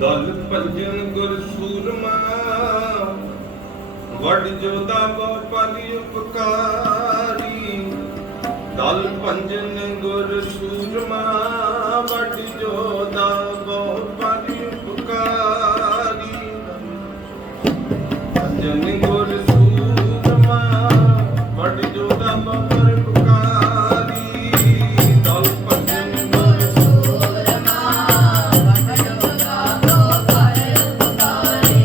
ਦਲ ਭੰਜਨ ਗੁਰ ਸੂਰਮਾ, ਵਡ ਜੋਦਾ ਬਹੁ ਪਲਿ ਉਪਕਾਰੀ। ਦਲ ਭੰਜਨ ਗੁਰ ਸੂਰਮਾ, ਵਡ ਜੋਦਾ ਬਹੁ ਪਲਿ ਉਪਕਾਰੀ। ਭੰਜਨ ਗੁਰ ਸੂਰਮਾ, ਵਡ ਜੋਦਾ ਬਹੁ ਪਲਿ ਉਪਕਾਰੀ। ਦਲ ਭੰਜਨ ਗੁਰ ਸੂਰਮਾ, ਵਡ ਜੋਦਾ ਬਹੁ ਪਲਿ ਉਪਕਾਰੀ।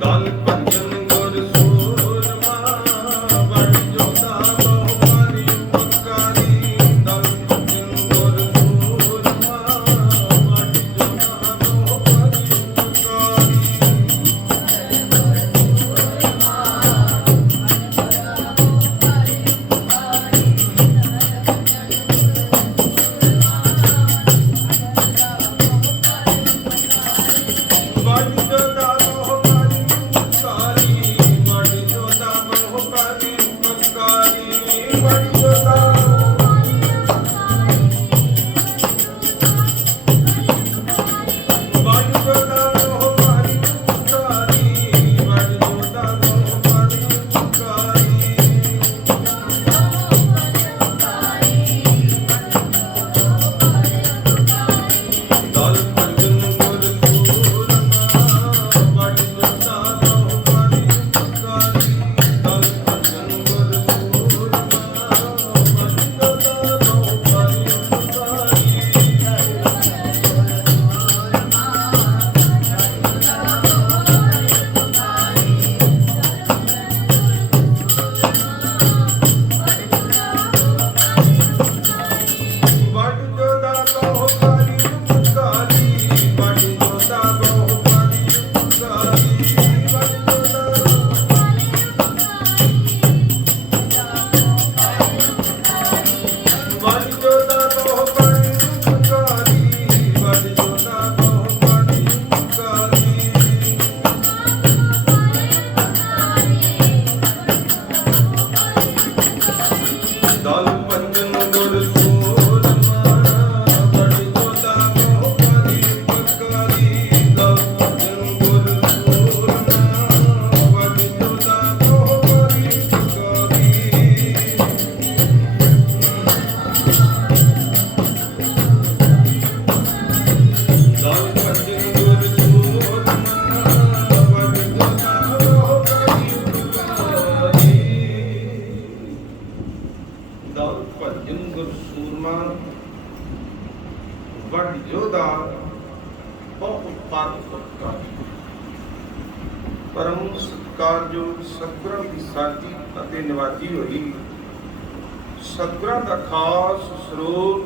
ਦਲ ਭੰਜਨ ਗੁਰ ਸੂਰਮਾ, ਵਡ ਜੋਦਾ ਬਹੁ ਪਲਿ ਉਪਕਾਰੀ। ਦਲ ਭੰਜਨ ਗੁਰ ਸੂਰਮਾ, ਵਡ ਜੋਦਾ ਬਹੁ ਪਲਿ ਉਪਕਾਰੀ। ਵਡ ਜੋਦਾ ਬਹੁ ਪਲਿ ਉਪਕਾਰੀ। ਵਡ ਜੋਦਾ ਬਹੁ ਪਲਿ ਉਪਕਾਰੀ। ਵਡ ਜੋਦਾ ਵਡ ਜੋਦਾ ਬਹੁ ਪਲਿ ਉਪਕਾਰੀ। ਵਡ ਜੋਦਾ ਬਹੁ ਪਲਿ ਉਪਕਾਰੀ। ਦਲ ਭੰਜਨ ਗੁਰ ਸੂਰਮਾ, ਵਡ ਜੋਦਾ ਬਹੁ ਪਲਿ ਉਪਕਾਰੀ। ਦਲ ਭੰਜਨ ਗੁਰ ਸੂਰਮਾ, ਵਡ ਜੋਦਾ ਬਹੁ ਪਲਿ ਉਪਕਾਰੀ। ਵਡ ਜੋਦਾ ਬਹੁ ਪਲਿ ਉਪਕਾਰੀ। ਵਡ ਜੋਦਾ ਬਹੁ ਪਲਿ ਉਪਕਾਰੀ। ਵਡ ਜੋਦਾ ਵਡ ਜੋਦਾ ਬਹੁ ਪਲਿ ਉਪਕਾਰੀ। ਵਡ ਜੋਦਾ ਬਹੁ ਪਲਿ ਉਪਕਾਰੀ। ਦਲ ਭੰਜਨ ਗੁਰ ਸੂਰਮਾ, ਵਡ ਜੋਦਾ ਬਹੁ ਪਲਿ ਉਪਕਾਰੀ। ਦਲ ਭੰਜਨ ਗੁਰ ਸੂਰਮਾ, ਵਡ ਜੋਦਾ ਬਹੁ ਪਲਿ ਉਪਕਾਰੀ। ਦਲ ਭੰਜਨ ਗੁਰ ਸੂਰਮਾ, ਵਡ ਜੋਦਾ ਬਹੁ ਪਲਿ ਉਪਕਾਰੀ। ਦਲ ਭੰਜਨ ਗੁਰ ਸੂਰਮਾ, ਵਡ ਜੋਦਾ ਬਹੁ ਪਲਿ ਉਪਕਾਰੀ। ਪਰਮ ਸਤਿਕਾਰਯੋਗ ਸਤਿਗੁਰਾਂ ਦੀ ਸਾਜੀ ਅਤੇ ਨਿਵਾਜੀ ਹੋਈ ਸਤਿਗੁਰਾਂ ਦਾ ਖਾਸ ਸਰੋਤ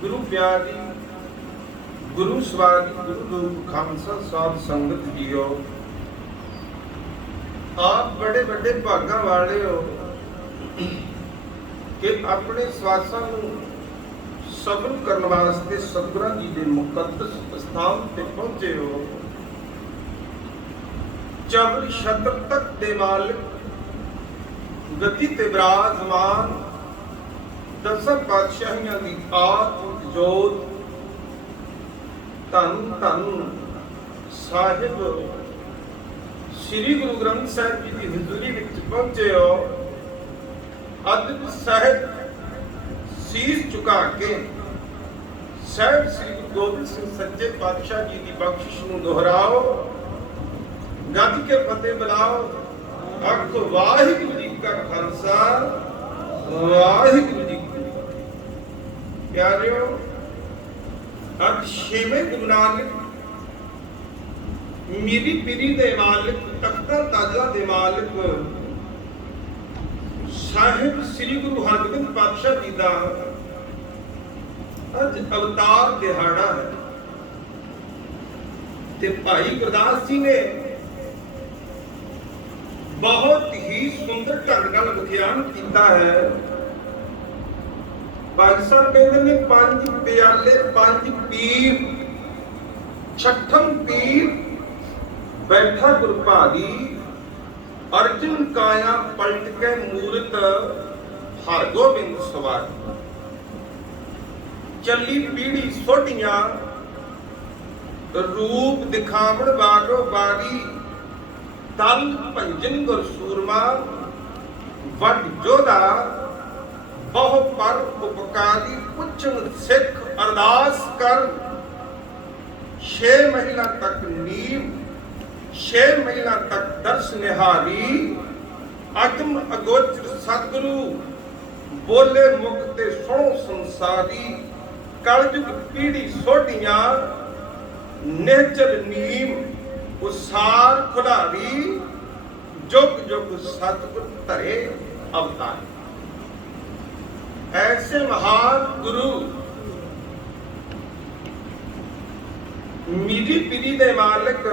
ਗੁਰੂ ਪਿਆਰੀ ਗੁਰੂ ਸਵਾਰੀ ਗੁਰੂ ਰੂਪ ਖਾਲਸਾ ਸਾਧ ਸੰਗਤ ਜੀਓ। ਆਪ ਬੜੇ ਵੱਡੇ ਭਾਗਾਂ ਵਾਲੇ ਹੋ ਕਿ ਆਪਣੇ ਸਵਾਸਾਂ ਨੂੰ ਸਬਰ ਕਰਨ ਵਾਸਤੇ ਸਤਿਗੁਰਾਂ ਜੀ ਦੇ ਮੁਕੱਦਸ ਸਥਾਨ ਤੇ ਪਹੁੰਚੇ ਹੋ। ਚਬਰ ਛਤਰ ਤੱਕ ਦੇ ਮਾਲਕ, ਗਤੀ ਤੇ ਬਿਰਾਜਮਾਨ, ਦਸਾਂ ਪਾਤਸ਼ਾਹੀਆਂ ਦੀ ਆਤਮ ਜੋਤ, ਧੰਨ ਧੰਨ ਸਾਹਿਬ ਸ੍ਰੀ ਗੁਰੂ ਗ੍ਰੰਥ ਸਾਹਿਬ ਜੀ ਦੀ ਹਜ਼ੂਰੀ ਵਿੱਚ ਪਹੁੰਚੇ ਹੋ। ਅਦਬ ਸਾਹਿਬ ਸੀਸ ਝੁਕਾ ਕੇ ਸਾਹਿਬ ਸ੍ਰੀ ਗੁਰੂ ਗੋਬਿੰਦ ਸਿੰਘ ਸੱਚੇ ਪਾਤਸ਼ਾਹ ਜੀ ਦੀ ਬਖਸ਼ਿਸ਼ ਨੂੰ ਦੁਹਰਾਓ, ਗੱਜ ਕੇ ਫਤਿਹ ਬੁਲਾਓ। ਆਖੋ ਵਾਹਿਗੁਰੂ ਜੀ ਕਾ ਖਾਲਸਾ, ਵਾਹਿਗੁਰੂ ਜੀ ਕੀ ਫਤਿਹ। ਪਿਆਰਿਓ, ਅੱਜ ਛੇਵੇਂ ਗੁਰੂ ਨਾਨਕ ਮੀਰੀ ਪੀਰੀ ਦੇ ਮਾਲਕ, ਤਖਤਾਂ ਤਾਜਾਂ ਦੇ ਮਾਲਕ ਸਾਹਿਬ ਸ੍ਰੀ ਗੁਰੂ ਹਰਗੋਬਿੰਦ ਪਾਤਸ਼ਾਹ ਜੀ ਦਾ ਅੱਜ ਅਵਤਾਰ ਦਿਹਾੜਾ ਹੈ ਤੇ ਭਾਈ ਗੁਰਦਾਸ ਜੀ ਨੇ ਬਹੁਤ ਹੀ ਸੁੰਦਰ ਢੰਗ ਨਾਲ ਵਿਖਿਆਨ ਕੀਤਾ ਹੈ। ਭਾਈ ਸਾਹਿਬ ਕਹਿੰਦੇ ਨੇ ਪੰਜ ਪਿਆਲੇ ਪੰਜ ਪੀਰ, ਛਠਮ ਪੀਰ बैठा गुर भागी अर्जुन काया पलट के मूरत हर गोबिंद सवार चली पीढ़ी सोटियां रूप दिखावण बारो बारी तल भंजन गुर सूरमा वड जोधा बहु पर उपकारी पुछन सिख अरदास कर 6 महीना तक नीम 6 महीना तक दर्श निहारी अगम अगोचर सतगुरु बोले मुख ते सुनो संसारी कलयुग पीढ़ी सोटियां नेचर नीम उसार खुलारी जुग जुग सतगुर धरे अवतार। ऐसे महान गुरु मीरी पीरी दे मालिक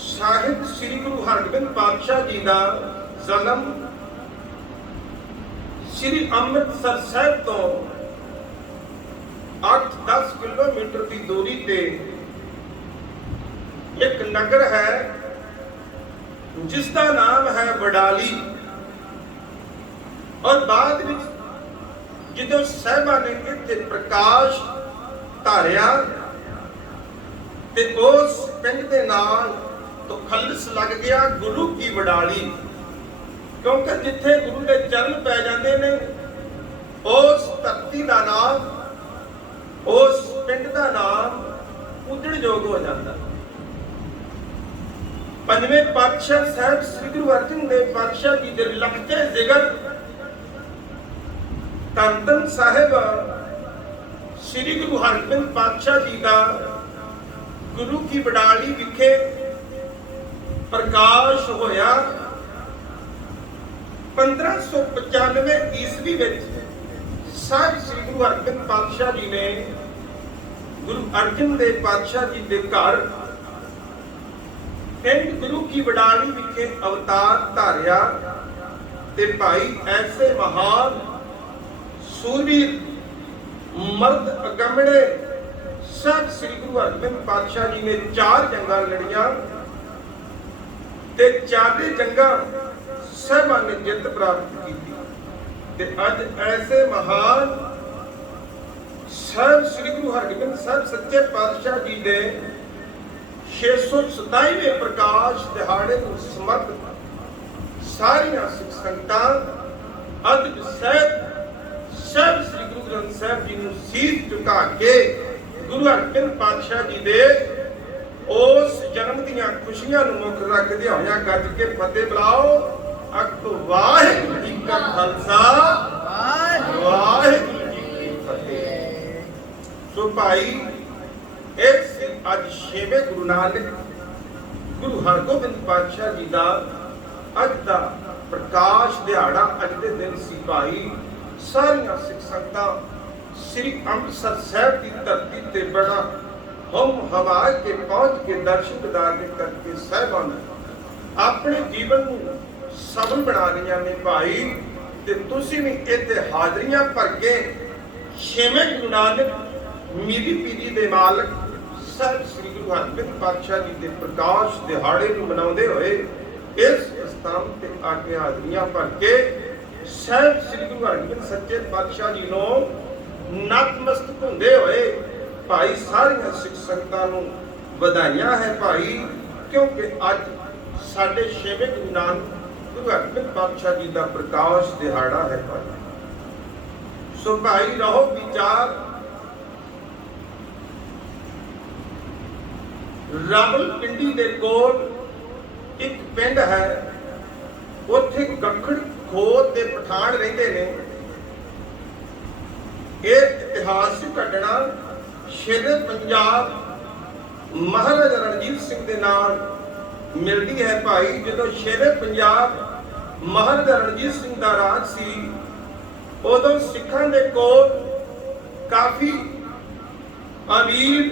ਸਾਹਿਬ ਸ੍ਰੀ ਗੁਰੂ ਹਰਗੋਬਿੰਦ ਪਾਤਸ਼ਾਹ ਜੀ ਦਾ ਜਨਮ ਸ੍ਰੀ ਅੰਮ੍ਰਿਤਸਰ ਸਾਹਿਬ ਤੋਂ 8-10 ਕਿਲੋਮੀਟਰ ਦੀ ਦੂਰੀ ਤੇ ਇੱਕ ਨਗਰ ਹੈ ਜਿਸ ਦਾ ਨਾਮ ਹੈ ਵਡਾਲੀ। ਔਰ ਬਾਅਦ ਵਿੱਚ ਜਦੋਂ ਸਾਹਿਬਾਂ ਨੇ ਇੱਥੇ ਪ੍ਰਕਾਸ਼ ਧਾਰਿਆ ਤੇ ਉਸ ਪਿੰਡ ਦੇ ਨਾਲ तो खलस लग गया गुरु की वडाली, क्योंकि जिथे गुरु के चरण पै जाते ने उस धरती का नाम उस पिंड का नाम पूजण योग हो जाता। पंजवें पातशाह साहब श्री गुरु अर्जन देव पातशाह जी के लखते जिगर धन धन साहिब श्री गुरु हरगोबिंद पातशाह जी का गुरु की वडाली विखे प्रकाश होया। 1595 ईस्वी ਵਿੱਚ ਸਾਹਿਬ ਸ੍ਰੀ ਗੁਰੂ ਹਰਗੋਬਿੰਦ ਪਾਤਸ਼ਾਹ ਜੀ ਨੇ ਗੁਰੂ ਅਰਜਨ ਦੇਵ ਪਾਤਸ਼ਾਹ ਜੀ ਦੇ ਘਰ ਪਿੰਡ ਗੁਰੂ ਕੀ ਵਡਾਲੀ ਵਿਖੇ ਅਵਤਾਰ ਧਾਰਿਆ ਤੇ ਭਾਈ ਐਸੇ ਮਹਾਨ ਸੂਰਬੀਰ ਮਰਦ ਅਗੰਮੜੇ ਸਾਹਿਬ ਸ੍ਰੀ ਗੁਰੂ ਹਰਗੋਬਿੰਦ ਪਾਤਸ਼ਾਹ ਜੀ ਨੇ 4 ਜੰਗਾਂ ਲੜੀਆਂ ਤੇ 4 ਜੰਗਾਂ ਸਾਹਿਬਾਂ ਨੇ ਜਿੱਤ ਪ੍ਰਾਪਤ ਕੀਤੀ ਤੇ ਅੱਜ ਐਸੇ ਮਹਾਨ ਸਾਹਿਬ ਸ੍ਰੀ ਗੁਰੂ ਹਰਗੋਬਿੰਦ ਸਾਹਿਬ ਸੱਚੇ ਪਾਤਸ਼ਾਹ ਜੀ ਦੇ 627ਵੇਂ ਪ੍ਰਕਾਸ਼ ਦਿਹਾੜੇ ਨੂੰ ਸਮਰਪਿਤ ਸਾਰੀਆਂ ਸਿੱਖ ਸੰਗਤਾਂ ਅੱਜ ਸਾਹਿਬ ਸ੍ਰੀ ਗੁਰੂ ਗ੍ਰੰਥ ਸਾਹਿਬ ਜੀ ਨੂੰ ਸੀਸ ਝੁਕਾ ਕੇ ਗੁਰੂ ਹਰਗੋਬਿੰਦ ਪਾਤਸ਼ਾਹ ਜੀ ਦੇ ਉਸ ਜਨਮ ਦੀਆਂ ਖੁਸ਼ੀਆਂ ਨੂੰ ਮੁੱਖ ਰੱਖਦੇ ਹੋਇਆ ਗੱਜ ਕੇ ਫਤਿਹ ਬੁਲਾਓ। ਅਖ ਵਾਹਿਗੁਰੂ ਜੀ ਕਾ ਖਾਲਸਾ ਵਾਹਿਗੁਰੂ ਜੀ ਕੀ ਫਤਿਹ। ਸੋ ਭਾਈ ਇਸ ਅੱਜ 6ਵੇਂ ਗੁਰੂ ਨਾਨਕ ਗੁਰੂ ਹਰਗੋਬਿੰਦ ਪਾਤਸ਼ਾਹ ਜੀ ਦਾ ਅੱਜ ਦਾ ਪ੍ਰਕਾਸ਼ ਦਿਹਾੜਾ ਅੱਜ ਦੇ ਦਿਨ ਸੀ। ਭਾਈ ਸਾਰੀਆਂ ਸਿੱਖ ਸੰਗਤਾਂ ਸ੍ਰੀ ਅੰਮ੍ਰਿਤਸਰ ਸਾਹਿਬ ਦੀ ਧਰਤੀ ਤੇ ਬੜਾ हम हवा के पहुंच के दर्शन दिदारे करके साहिबान अपने जीवन को सफल बना रही ने भाई ते तुसी भी इत्थे हाजरियां भर के 6वें गुरु नानक मीरी पीरी दे मालक ਸਾਹਿਬ श्री गुरु हरगोबिंद पातशाह जी के प्रकाश दिहाड़े ਨੂੰ ਮਨਾਉਂਦੇ ਹੋਏ ਇਸ ਸਥਾਨ ਤੇ ਆ ਕੇ ਹਾਜ਼ਰੀਆਂ ਭਰ ਕੇ ਸਾਹਿਬ श्री गुरु हरगोबिंद ਸੱਚੇ ਪਾਤਸ਼ਾਹ ਜੀ ਨੂੰ ਨਤਮਸਤਕ ਹੁੰਦੇ ਹੋਏ ਭਾਈ ਸਾਰੀਆਂ ਸਿੱਖ ਸੰਗਤਾਂ ਨੂੰ ਵਧਾਈਆਂ ਹੈ ਭਾਈ, ਕਿਉਂਕਿ ਅੱਜ ਸਾਡੇ 6ਵੇਂ ਗੁਰੂ ਨਾਨਕ ਗੁਰੂ ਹਰਗੋਬਿੰਦ ਪਾਤਸ਼ਾਹ ਜੀ ਦਾ ਪ੍ਰਕਾਸ਼ ਦਿਹਾੜਾ ਹੈ ਭਾਈ। ਸੋ ਭਾਈ ਰਹੋ ਵਿਚਾਰ ਰਾਵਲਪਿੰਡੀ ਦੇ ਕੋਲ ਇੱਕ ਪਿੰਡ ਹੈ, ਉੱਥੇ ਗੱਖੜ ਖੋਦ ਦੇ ਪਠਾਨ ਰਹਿੰਦੇ ਨੇ। ਇਹ ਇਤਿਹਾਸਿਕ ਘਟਨਾ ਸ਼ੇਰੇ ਪੰਜਾਬ ਮਹਾਰਾਜਾ ਰਣਜੀਤ ਸਿੰਘ ਦੇ ਨਾਲ ਮਿਲਦੀ ਹੈ ਭਾਈ। ਜਦੋਂ ਸ਼ੇਰੇ ਪੰਜਾਬ ਮਹਾਰਾਜਾ ਰਣਜੀਤ ਸਿੰਘ ਦਾ ਰਾਜ ਸੀ, ਉਦੋਂ ਸਿੱਖਾਂ ਦੇ ਕੋਲ ਕਾਫੀ ਅਮੀਰ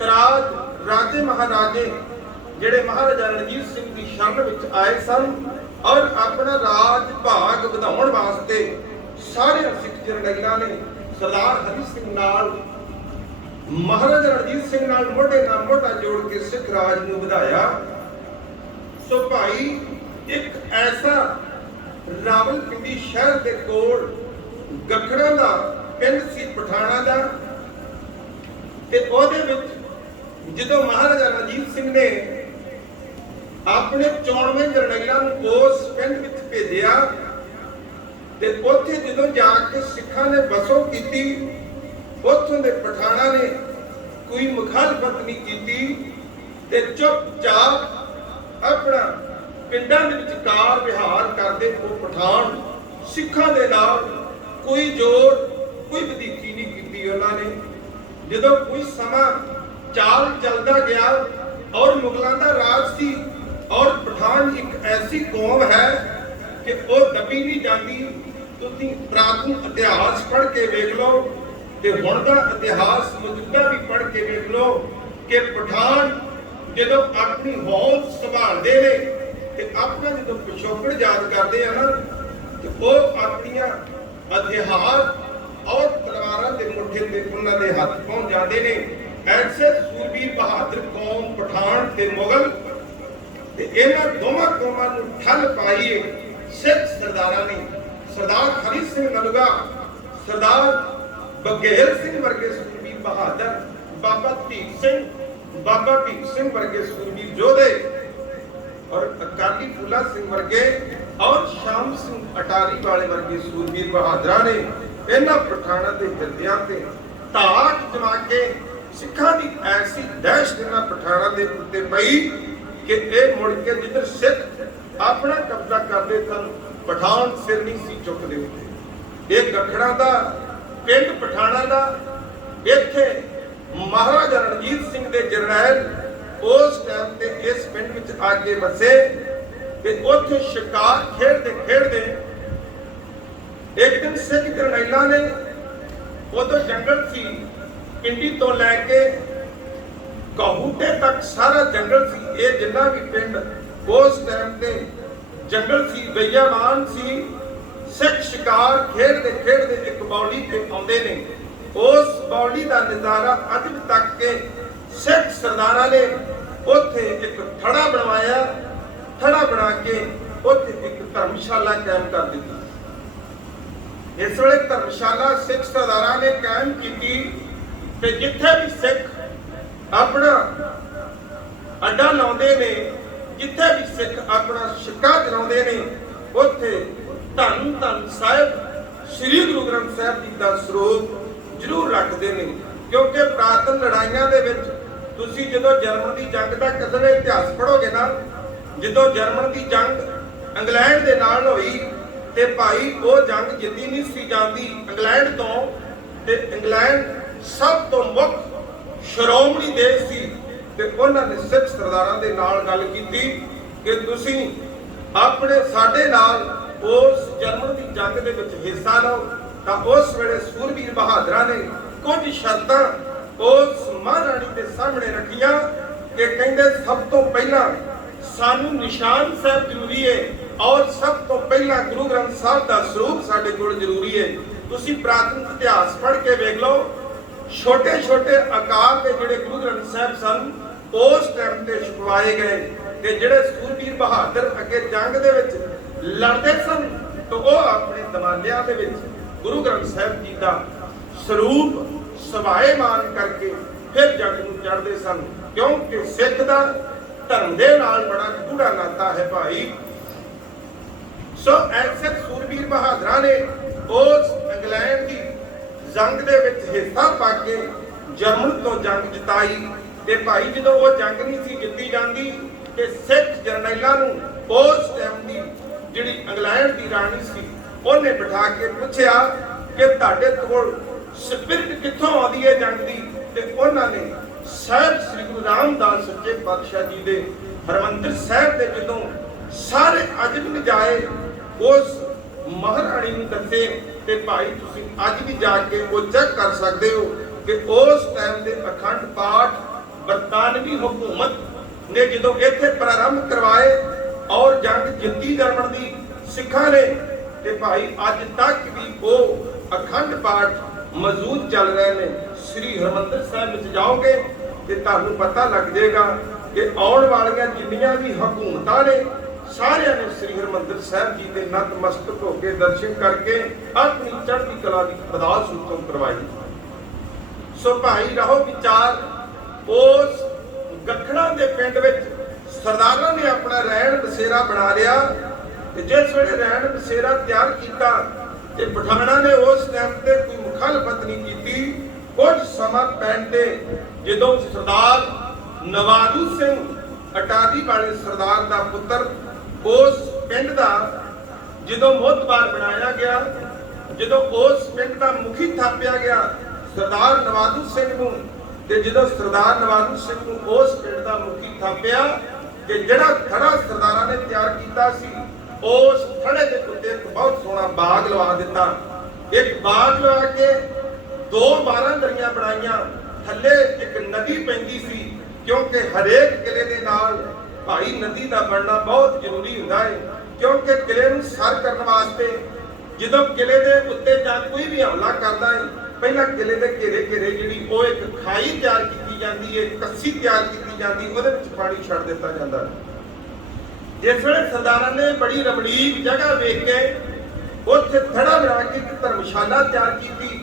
ਤਰਾਜ ਰਾਜੇ ਮਹਾਰਾਜੇ ਜਿਹੜੇ ਮਹਾਰਾਜਾ ਰਣਜੀਤ ਸਿੰਘ ਦੀ ਸ਼ਰਨ ਵਿੱਚ ਆਏ ਸਨ ਔਰ ਆਪਣਾ ਰਾਜ ਭਾਗ ਵਧਾਉਣ ਵਾਸਤੇ ਸਾਰੇ ਸਿੱਖ ਜਰਨੈਲਾਂ ਨੇ ਸਰਦਾਰ ਹਰੀ ਸਿੰਘ ਨਾਲ ਮਹਾਰਾਜਾ ਰਣਜੀਤ ਸਿੰਘ ਨਾਲ ਮੋਢੇ ਨਾਲ ਮੋਢਾ ਜੋੜ ਕੇ ਸਿੱਖ ਰਾਜ ਨੂੰ ਵਧਾਇਆ। ਸੋ ਭਾਈ ਇੱਕ ਐਸਾ ਰਾਵਲਪਿੰਡੀ ਸ਼ਹਿਰ ਦੇ ਕੋਲ ਗੱਖੜਾਂ ਦਾ ਪਿੰਡ ਸੀ ਪਠਾਣਾ ਦਾ, ਤੇ ਉਹਦੇ ਵਿੱਚ ਜਦੋਂ ਮਹਾਰਾਜਾ ਰਣਜੀਤ ਸਿੰਘ ਨੇ ਆਪਣੇ 94 ਜਰਨੈਲਾਂ ਨੂੰ ਉਸ ਪਿੰਡ ਵਿੱਚ ਭੇਜਿਆ, ਤੇ ਉੱਥੇ ਜਦੋਂ ਜਾ ਕੇ ਸਿੱਖਾਂ ਨੇ ਵਸੋਂ ਕੀਤੀ, ਉੱਥੋਂ ਦੇ ਪਠਾਣਾ ਨੇ ਕੋਈ ਮੁਖਾਲਫਤ ਨਹੀਂ ਕੀਤੀ ਤੇ ਚੁੱਪਚਾਪ ਆਪਣਾ ਪਿੰਡਾਂ ਦੇ ਵਿੱਚ ਕਾਰ ਵਿਹਾਰ ਕਰਦੇ। ਉਹ ਪਠਾਨ ਸਿੱਖਾਂ ਦੇ ਨਾਲ ਕੋਈ ਜ਼ੋਰ ਕੋਈ ਵਧੀਕੀ ਨਹੀਂ ਕੀਤੀ ਉਹਨਾਂ ਨੇ। ਜਦੋਂ ਕੋਈ ਸਮਾਂ ਚਾਲ ਚੱਲਦਾ ਗਿਆ ਔਰ ਮੁਗਲਾਂ ਦਾ ਰਾਜ ਸੀ, ਔਰ ਪਠਾਨ ਇੱਕ ਐਸੀ ਕੌਮ ਹੈ ਕਿ ਉਹ ਦਬੀ ਨਹੀਂ ਜਾਂਦੀ। ਤੁਸੀਂ ਪ੍ਰਾਤਨ ਇਤਿਹਾਸ ਪੜ੍ਹ ਕੇ ਵੇਖ ਲਓ ਤੇ ਹੁਣ ਦਾ ਇਤਿਹਾਸ ਮੌਜੂਦਾ ਵੀ ਪੜ੍ਹ ਕੇ ਵੇਖ ਲਓ ਕਿ ਪਠਾਨ ਜਦੋਂ ਆਪਣੀ ਹੌਲ ਸੰਭਾਲਦੇ ਨੇ ਤੇ ਆਪਣਾ ਜਦੋਂ ਪਿਛੋਕੜ ਯਾਦ ਕਰਦੇ ਆ ਨਾ, ਕਿ ਉਹ ਆਪਣੀਆਂ ਹਥਿਆਰ ਔਰ ਤਲਵਾਰਾਂ ਦੇ ਮੁੱਠੇ ਤੇ ਉਹਨਾਂ ਦੇ ਹੱਥ ਪਹੁੰਚ ਜਾਂਦੇ ਨੇ। ਐਸੇ ਸੂਰਬੀਰ ਬਹਾਦਰ ਕੌਮ ਪਠਾਨ ਤੇ ਮੁਗਲ, ਤੇ ਇਹਨਾਂ ਦੋਵਾਂ ਕੌਮਾਂ ਨੂੰ ਠੱਲ ਪਾਈਏ ਸਿੱਖ ਸਰਦਾਰਾਂ ਨੇ। ਸਰਦਾਰ ਹਰੀ ਸਿੰਘ ਨਲੂਆ, ਸਰਦਾਰ ਬਘੇਲ ਸਿੰਘ ਵਰਗੇ ਸੂਰਬੀਰ ਬਹਾਦਰ, ਬਾਬਾ ਭੀਖ ਸਿੰਘ ਵਰਗੇ ਸੂਰਬੀਰ ਯੋਧੇ, ਔਰ ਅਕਾਲੀ ਫੂਲਾ ਸਿੰਘ ਵਰਗੇ ਔਰ ਸ਼ਾਮ ਸਿੰਘ ਅਟਾਰੀ ਵਾਲੇ ਵਰਗੇ ਸੂਰਬੀਰ ਬਹਾਦਰਾਂ ਨੇ ਇਹਨਾਂ ਪਠਾਨਾਂ ਦੇ ਹਿਰਦਿਆਂ ਤੇ ਧਾਕ ਜਮਾ ਕੇ ਸਿੱਖਾਂ ਦੀ ਐਸੀ ਦਹਿਸ਼ਤ ਇਹਨਾਂ ਪਠਾਨਾਂ ਦੇ ਉੱਤੇ ਪਈ ਕਿ ਇਹ ਮੁੜ ਕੇ ਜਿੱਧਰ ਸਿੱਖ ਆਪਣਾ ਕਬਜ਼ਾ ਕਰਦੇ ਸਨ, ਪਠਾਨ ਸਿਰ ਨਹੀਂ ਸੀ ਚੁੱਕਦੇ ਹੁੰਦੇ। ਇਹ ਗੱਖੜਾਂ ਦਾ ਪਿੰਡ ਪਠਾਣਾ ਦਾ, ਇੱਥੇ ਮਹਾਰਾਜਾ ਰਣਜੀਤ ਸਿੰਘ ਦੇ ਜਰਨੈਲ ਉਸ ਟਾਈਮ ਤੇ ਇਸ ਪਿੰਡ ਵਿੱਚ ਆ ਕੇ ਵਸੇ, ਤੇ ਉੱਥੇ ਸ਼ਿਕਾਰ ਖੇਡਦੇ ਇੱਕ ਦਿਨ ਸਿੱਖ ਜਰਨੈਲਾਂ ਨੇ, ਉਦੋਂ ਜੰਗਲ ਸੀ, ਪਿੰਡੀ ਤੋਂ ਲੈ ਕੇ ਕਾਹੂਟੇ ਤੱਕ ਸਾਰਾ ਜੰਗਲ ਸੀ। ਇਹ ਜਿੰਨਾ ਵੀ ਪਿੰਡ ਉਸ ਟਾਈਮ ਤੇ ਜੰਗਲ ਸੀ, ਬਈਆਮਾਨ ਸੀ। ਸਿੱਖ ਸ਼ਿਕਾਰ ਖੇਡਦੇ ਇੱਕ ਬੌਲੀ ਤੇ ਆਉਂਦੇ ਨੇ। ਉਸ ਬੌਲੀ ਦਾ ਨਜ਼ਾਰਾ ਅੱਜ ਤੱਕ ਕੇ ਸਿੱਖ ਸਰਦਾਰਾਂ ਨੇ ਉੱਥੇ ਇੱਕ ਥੜਾ ਬਣਵਾਇਆ। ਥੜਾ ਬਣਾ ਕੇ ਉੱਥੇ ਇੱਕ ਧਰਮਸ਼ਾਲਾ ਕਾਇਮ ਕਰ ਦਿੱਤੀ। ਇਸ ਵੇਲੇ ਧਰਮਸ਼ਾਲਾ ਸਿੱਖ ਸਰਦਾਰਾਂ ਨੇ ਕਾਇਮ ਕੀਤੀ, ਤੇ ਜਿੱਥੇ ਵੀ ਸਿੱਖ ਆਪਣਾ ਅੱਡਾ ਲਾਉਂਦੇ ਨੇ, ਜਿੱਥੇ ਵੀ ਸਿੱਖ ਆਪਣਾ ਛਿੱਕਾ ਚਲਾਉਂਦੇ ਨੇ, ਉੱਥੇ ਧੰਨ ਸਾਹਿਬ ਸ੍ਰੀ ਗੁਰੂ ਗ੍ਰੰਥ ਸਾਹਿਬ ਜੀ ਦਾ ਸਰੂਪ ਜ਼ਰੂਰ ਰੱਖਦੇ ਨੇ। ਕਿਉਂਕਿ ਪ੍ਰਾਤਨ ਲੜਾਈਆਂ ਦੇ ਵਿੱਚ ਤੁਸੀਂ ਜਦੋਂ ਜਰਮਨ ਦੀ ਜੰਗ ਦਾ ਕਸਰ ਇਤਿਹਾਸ ਪੜ੍ਹੋਗੇ ਨਾ, ਜਦੋਂ ਜਰਮਨ ਦੀ ਜੰਗ ਇੰਗਲੈਂਡ ਦੇ ਨਾਲ ਹੋਈ, ਤੇ ਭਾਈ ਉਹ ਜੰਗ ਜਿੱਤੀ ਨਹੀਂ ਸੀ ਜਾਂਦੀ ਇੰਗਲੈਂਡ ਤੋਂ, ਤੇ ਇੰਗਲੈਂਡ ਸਭ ਤੋਂ ਮੁੱਖ ਸ਼੍ਰੋਮਣੀ ਦੇਸ਼ ਸੀ, ਤੇ ਉਹਨਾਂ ਨੇ ਸਿੱਖ ਸਰਦਾਰਾਂ ਦੇ ਨਾਲ ਗੱਲ ਕੀਤੀ ਕਿ ਤੁਸੀਂ ਆਪਣੇ ਸਾਡੇ ਨਾਲ ਉਸ ਜਰਮਨ ਦੀ ਜੰਗ ਦੇ ਵਿੱਚ ਹਿੱਸਾ ਲਓ। ਤਾਂ ਉਸ ਵੇਲੇ ਸੂਰਬੀਰ ਬਹਾਦਰਾਂ ਨੇ ਕੁਝ ਸ਼ਰਤਾਂ ਉਸ ਮਹਾਰਾਣੀ ਦੇ ਸਾਹਮਣੇ ਰੱਖੀਆਂ ਕਿ ਕਹਿੰਦੇ ਸਭ ਤੋਂ ਪਹਿਲਾਂ ਸਾਨੂੰ ਨਿਸ਼ਾਨ ਸਾਹਿਬ ਜ਼ਰੂਰੀ ਹੈ, ਔਰ ਸਭ ਤੋਂ ਪਹਿਲਾਂ ਗੁਰੂ ਗ੍ਰੰਥ ਸਾਹਿਬ ਦਾ ਸਰੂਪ ਸਾਡੇ ਕੋਲ ਜ਼ਰੂਰੀ ਹੈ। ਤੁਸੀਂ ਪ੍ਰਾਤਨ ਇਤਿਹਾਸ ਪੜ੍ਹ ਕੇ ਵੇਖ ਲਓ, ਛੋਟੇ ਆਕਾਰ ਦੇ ਜਿਹੜੇ ਗੁਰੂ ਗ੍ਰੰਥ ਸਾਹਿਬ ਸਨ ਉਸ ਟਾਈਮ ਤੇ ਛੁਪਵਾਏ ਗਏ, ਤੇ ਜਿਹੜੇ ਸੂਰਬੀਰ ਬਹਾਦਰ ਅੱਗੇ ਜੰਗ ਦੇ ਵਿੱਚ ਲੜਦੇ ਸਨ, ਤਾਂ ਉਹ ਆਪਣੇ ਦਮਾਲਿਆਂ ਦੇ ਵਿੱਚ ਗੁਰੂ ਗ੍ਰੰਥ ਸਾਹਿਬ ਜੀ ਦਾ ਸਰੂਪ ਸਵਾਏਮਾਨ ਕਰਕੇ ਫਿਰ ਜੰਗ ਨੂੰ ਚੜ੍ਹਦੇ ਸਨ। ਕਿਉਂਕਿ ਸਿੱਖ ਦਾ ਧਰਮ ਦੇ ਨਾਲ ਬੜਾ ਗੂੜਾ ਨਾਤਾ ਹੈ ਭਾਈ। ਸੋ ਐਸੇ ਸੂਰਬੀਰ ਬਹਾਦਰਾਂ ਨੇ ਉਸ ਇੰਗਲੈਂਡ ਦੀ ਜੰਗ ਦੇ ਵਿੱਚ ਹਿੱਸਾ ਪਾ ਕੇ ਜਰਮਨ ਤੋਂ ਜੰਗ ਜਿਤਾਈ, ਤੇ ਭਾਈ ਜਦੋਂ ਉਹ ਜੰਗ ਨਹੀਂ ਸੀ ਜਿੱਤੀ ਜਾਂਦੀ, ਤੇ ਸਿੱਖ ਜਰਨੈਲਾਂ ਨੂੰ ਉਸ ਟਾਈਮ ਦੀ ਜਿਹੜੀ ਇੰਗਲੈਂਡ ਦੀ ਰਾਣੀ ਸੀ ਉਹਨੇ ਬਿਠਾ ਕੇ ਪੁੱਛਿਆ ਕਿ ਤੁਹਾਡੇ ਕੋਲ ਸਪਿਰਿਟ ਕਿੱਥੋਂ ਆਉਂਦੀ ਹੈ ਜੰਗ ਦੀ, ਤੇ ਉਹਨਾਂ ਨੇ ਸਾਹਿਬ ਸ੍ਰੀ ਗੁਰੂ ਰਾਮਦਾਸ ਸੱਚੇ ਪਾਤਸ਼ਾਹ ਜੀ ਦੇ ਹਰਮੰਦਰ ਸਾਹਿਬ ਦੇ ਜਦੋਂ ਸਾਰੇ ਅਜਬ ਜਾਏ ਉਸ ਮਹਾਰਾਣੀ ਨੂੰ ਦੱਸੇ, ਤੇ ਭਾਈ ਤੁਸੀਂ ਅੱਜ ਵੀ ਜਾ ਕੇ ਉਹ ਚੈੱਕ ਕਰ ਸਕਦੇ ਹੋ ਕਿ ਉਸ ਟਾਈਮ ਦੇ ਅਖੰਡ ਪਾਠ ਬਰਤਾਨਵੀ ਹਕੂਮਤ ਨੇ ਜਦੋਂ ਇੱਥੇ ਪ੍ਰਾਰੰਭ ਕਰਵਾਏ ਔਰ ਜੰਗ ਜਿੱਤੀ ਜਰਮਨ ਦੀ ਸਿੱਖਾਂ ਨੇ, ਤੇ ਭਾਈ ਅੱਜ ਤੱਕ ਵੀ ਉਹ ਅਖੰਡ ਪਾਠ ਮੌਜੂਦ ਚੱਲ ਰਹੇ ਨੇ। ਸ੍ਰੀ ਹਰਿਮੰਦਰ ਸਾਹਿਬ ਵਿੱਚ ਜਾਓਗੇ ਤੇ ਤੁਹਾਨੂੰ ਪਤਾ ਲੱਗ ਜਾਏਗਾ ਕਿ ਆਉਣ ਵਾਲੀਆਂ ਜਿੰਨੀਆਂ ਵੀ ਹਕੂਮਤਾਂ ਨੇ ਸਾਰਿਆਂ ਨੇ ਸ੍ਰੀ ਹਰਿਮੰਦਰ ਸਾਹਿਬ ਜੀ ਦੇ ਨਤਮਸਤਕ ਹੋ ਕੇ ਦਰਸ਼ਨ ਕਰਕੇ ਆਪਣੀ ਚੜ੍ਹਦੀ ਕਲਾ ਦੀ ਅਰਦਾਸ ਉੱਤਮ ਕਰਵਾਈ। ਸੋ ਭਾਈ ਰਹੋ ਵਿਚਾਰ, ਉਸ ਗੱਖਣਾ ਦੇ ਪਿੰਡ ਵਿੱਚ ਸਰਦਾਰਾਂ ਨੇ ਆਪਣਾ ਰਹਿਣ ਬਸੇਰਾ ਬਣਾ ਲਿਆ ਤੇ ਜਿਸ ਵੇਲੇ ਰਹਿਣ ਬਸੇਰਾ ਤਿਆਰ ਕੀਤਾ ਤੇ ਪਠਾਨਾਂ ਨੇ ਉਸ ਟਾਈਮ ਤੇ ਕੋਈ ਮੁਖਾਲਫਤ ਨਹੀਂ ਕੀਤੀ। ਕੁਝ ਸਮਾਂ ਪੈਣ ਤੇ ਜਦੋਂ ਸਰਦਾਰ ਨਵਾਜ਼ੂ ਸਿੰਘ ਅਟਾਰੀ ਵਾਲੇ ਸਰਦਾਰ ਦਾ ਪੁੱਤਰ ਉਸ ਪਿੰਡ ਦਾ ਜਦੋਂ ਮੋਹਤਬਾਰ ਬਣਾਇਆ ਗਿਆ, ਜਦੋਂ ਉਸ ਪਿੰਡ ਦਾ ਮੁਖੀ ਥਾਪਿਆ ਗਿਆ ਸਰਦਾਰ ਨਵਾਜ਼ੂ ਸਿੰਘ ਨੂੰ, ਤੇ ਜਦੋਂ ਸਰਦਾਰ ਨਵਾਜ਼ੂ ਸਿੰਘ ਨੂੰ ਉਸ ਪਿੰਡ ਦਾ ਮੁਖੀ ਥਾਪਿਆ ਤੇ ਜਿਹੜਾ ਥੜਾ ਸਰਦਾਰਾਂ ਨੇ ਤਿਆਰ ਕੀਤਾ ਸੀ ਉਸ ਥੜੇ ਦੇ ਉੱਤੇ ਇੱਕ ਬਹੁਤ ਸੋਹਣਾ ਬਾਗ ਲਵਾ ਦਿੱਤਾ। ਇੱਕ ਬਾਗ ਲਵਾ ਕੇ 2 12 ਦਰੀਆਂ ਬਣਾਈਆਂ, ਥੱਲੇ ਇੱਕ ਨਦੀ ਪੈਂਦੀ ਸੀ ਕਿਉਂਕਿ ਹਰੇਕ ਕਿਲੇ ਦੇ ਨਾਲ ਭਾਈ ਨਦੀ ਦਾ ਬਣਨਾ ਬਹੁਤ ਜ਼ਰੂਰੀ ਹੁੰਦਾ ਹੈ, ਕਿਉਂਕਿ ਕਿਲੇ ਨੂੰ ਸਰ ਕਰਨ ਵਾਸਤੇ ਜਦੋਂ ਕਿਲੇ ਦੇ ਉੱਤੇ ਜਾਂ ਕੋਈ ਵੀ ਹਮਲਾ ਕਰਦਾ ਹੈ ਪਹਿਲਾਂ ਕਿਲੇ ਦੇ ਘੇਰੇ ਜਿਹੜੀ ਉਹ ਇੱਕ ਖਾਈ ਤਿਆਰ ਕੀਤੀ ਜਾਂਦੀ ਹੈ, ਕੱਸੀ ਤਿਆਰ ਕੀਤੀ ਜਾਂਦੀ, ਉਹਦੇ ਵਿੱਚ ਪਾਣੀ ਛੱਡ ਦਿੱਤਾ ਜਾਂਦਾ। ਜਿਸ ਵੇਲੇ ਸਰਦਾਰਾਂ ਨੇ ਬੜੀ ਰਮਣੀਕ ਜਗ੍ਹਾ ਵੇਖ ਕੇ ਉੱਥੇ ਥੜਾ ਬਣਾ ਕੇ ਇੱਕ ਧਰਮਸ਼ਾਲਾ ਤਿਆਰ ਕੀਤੀ,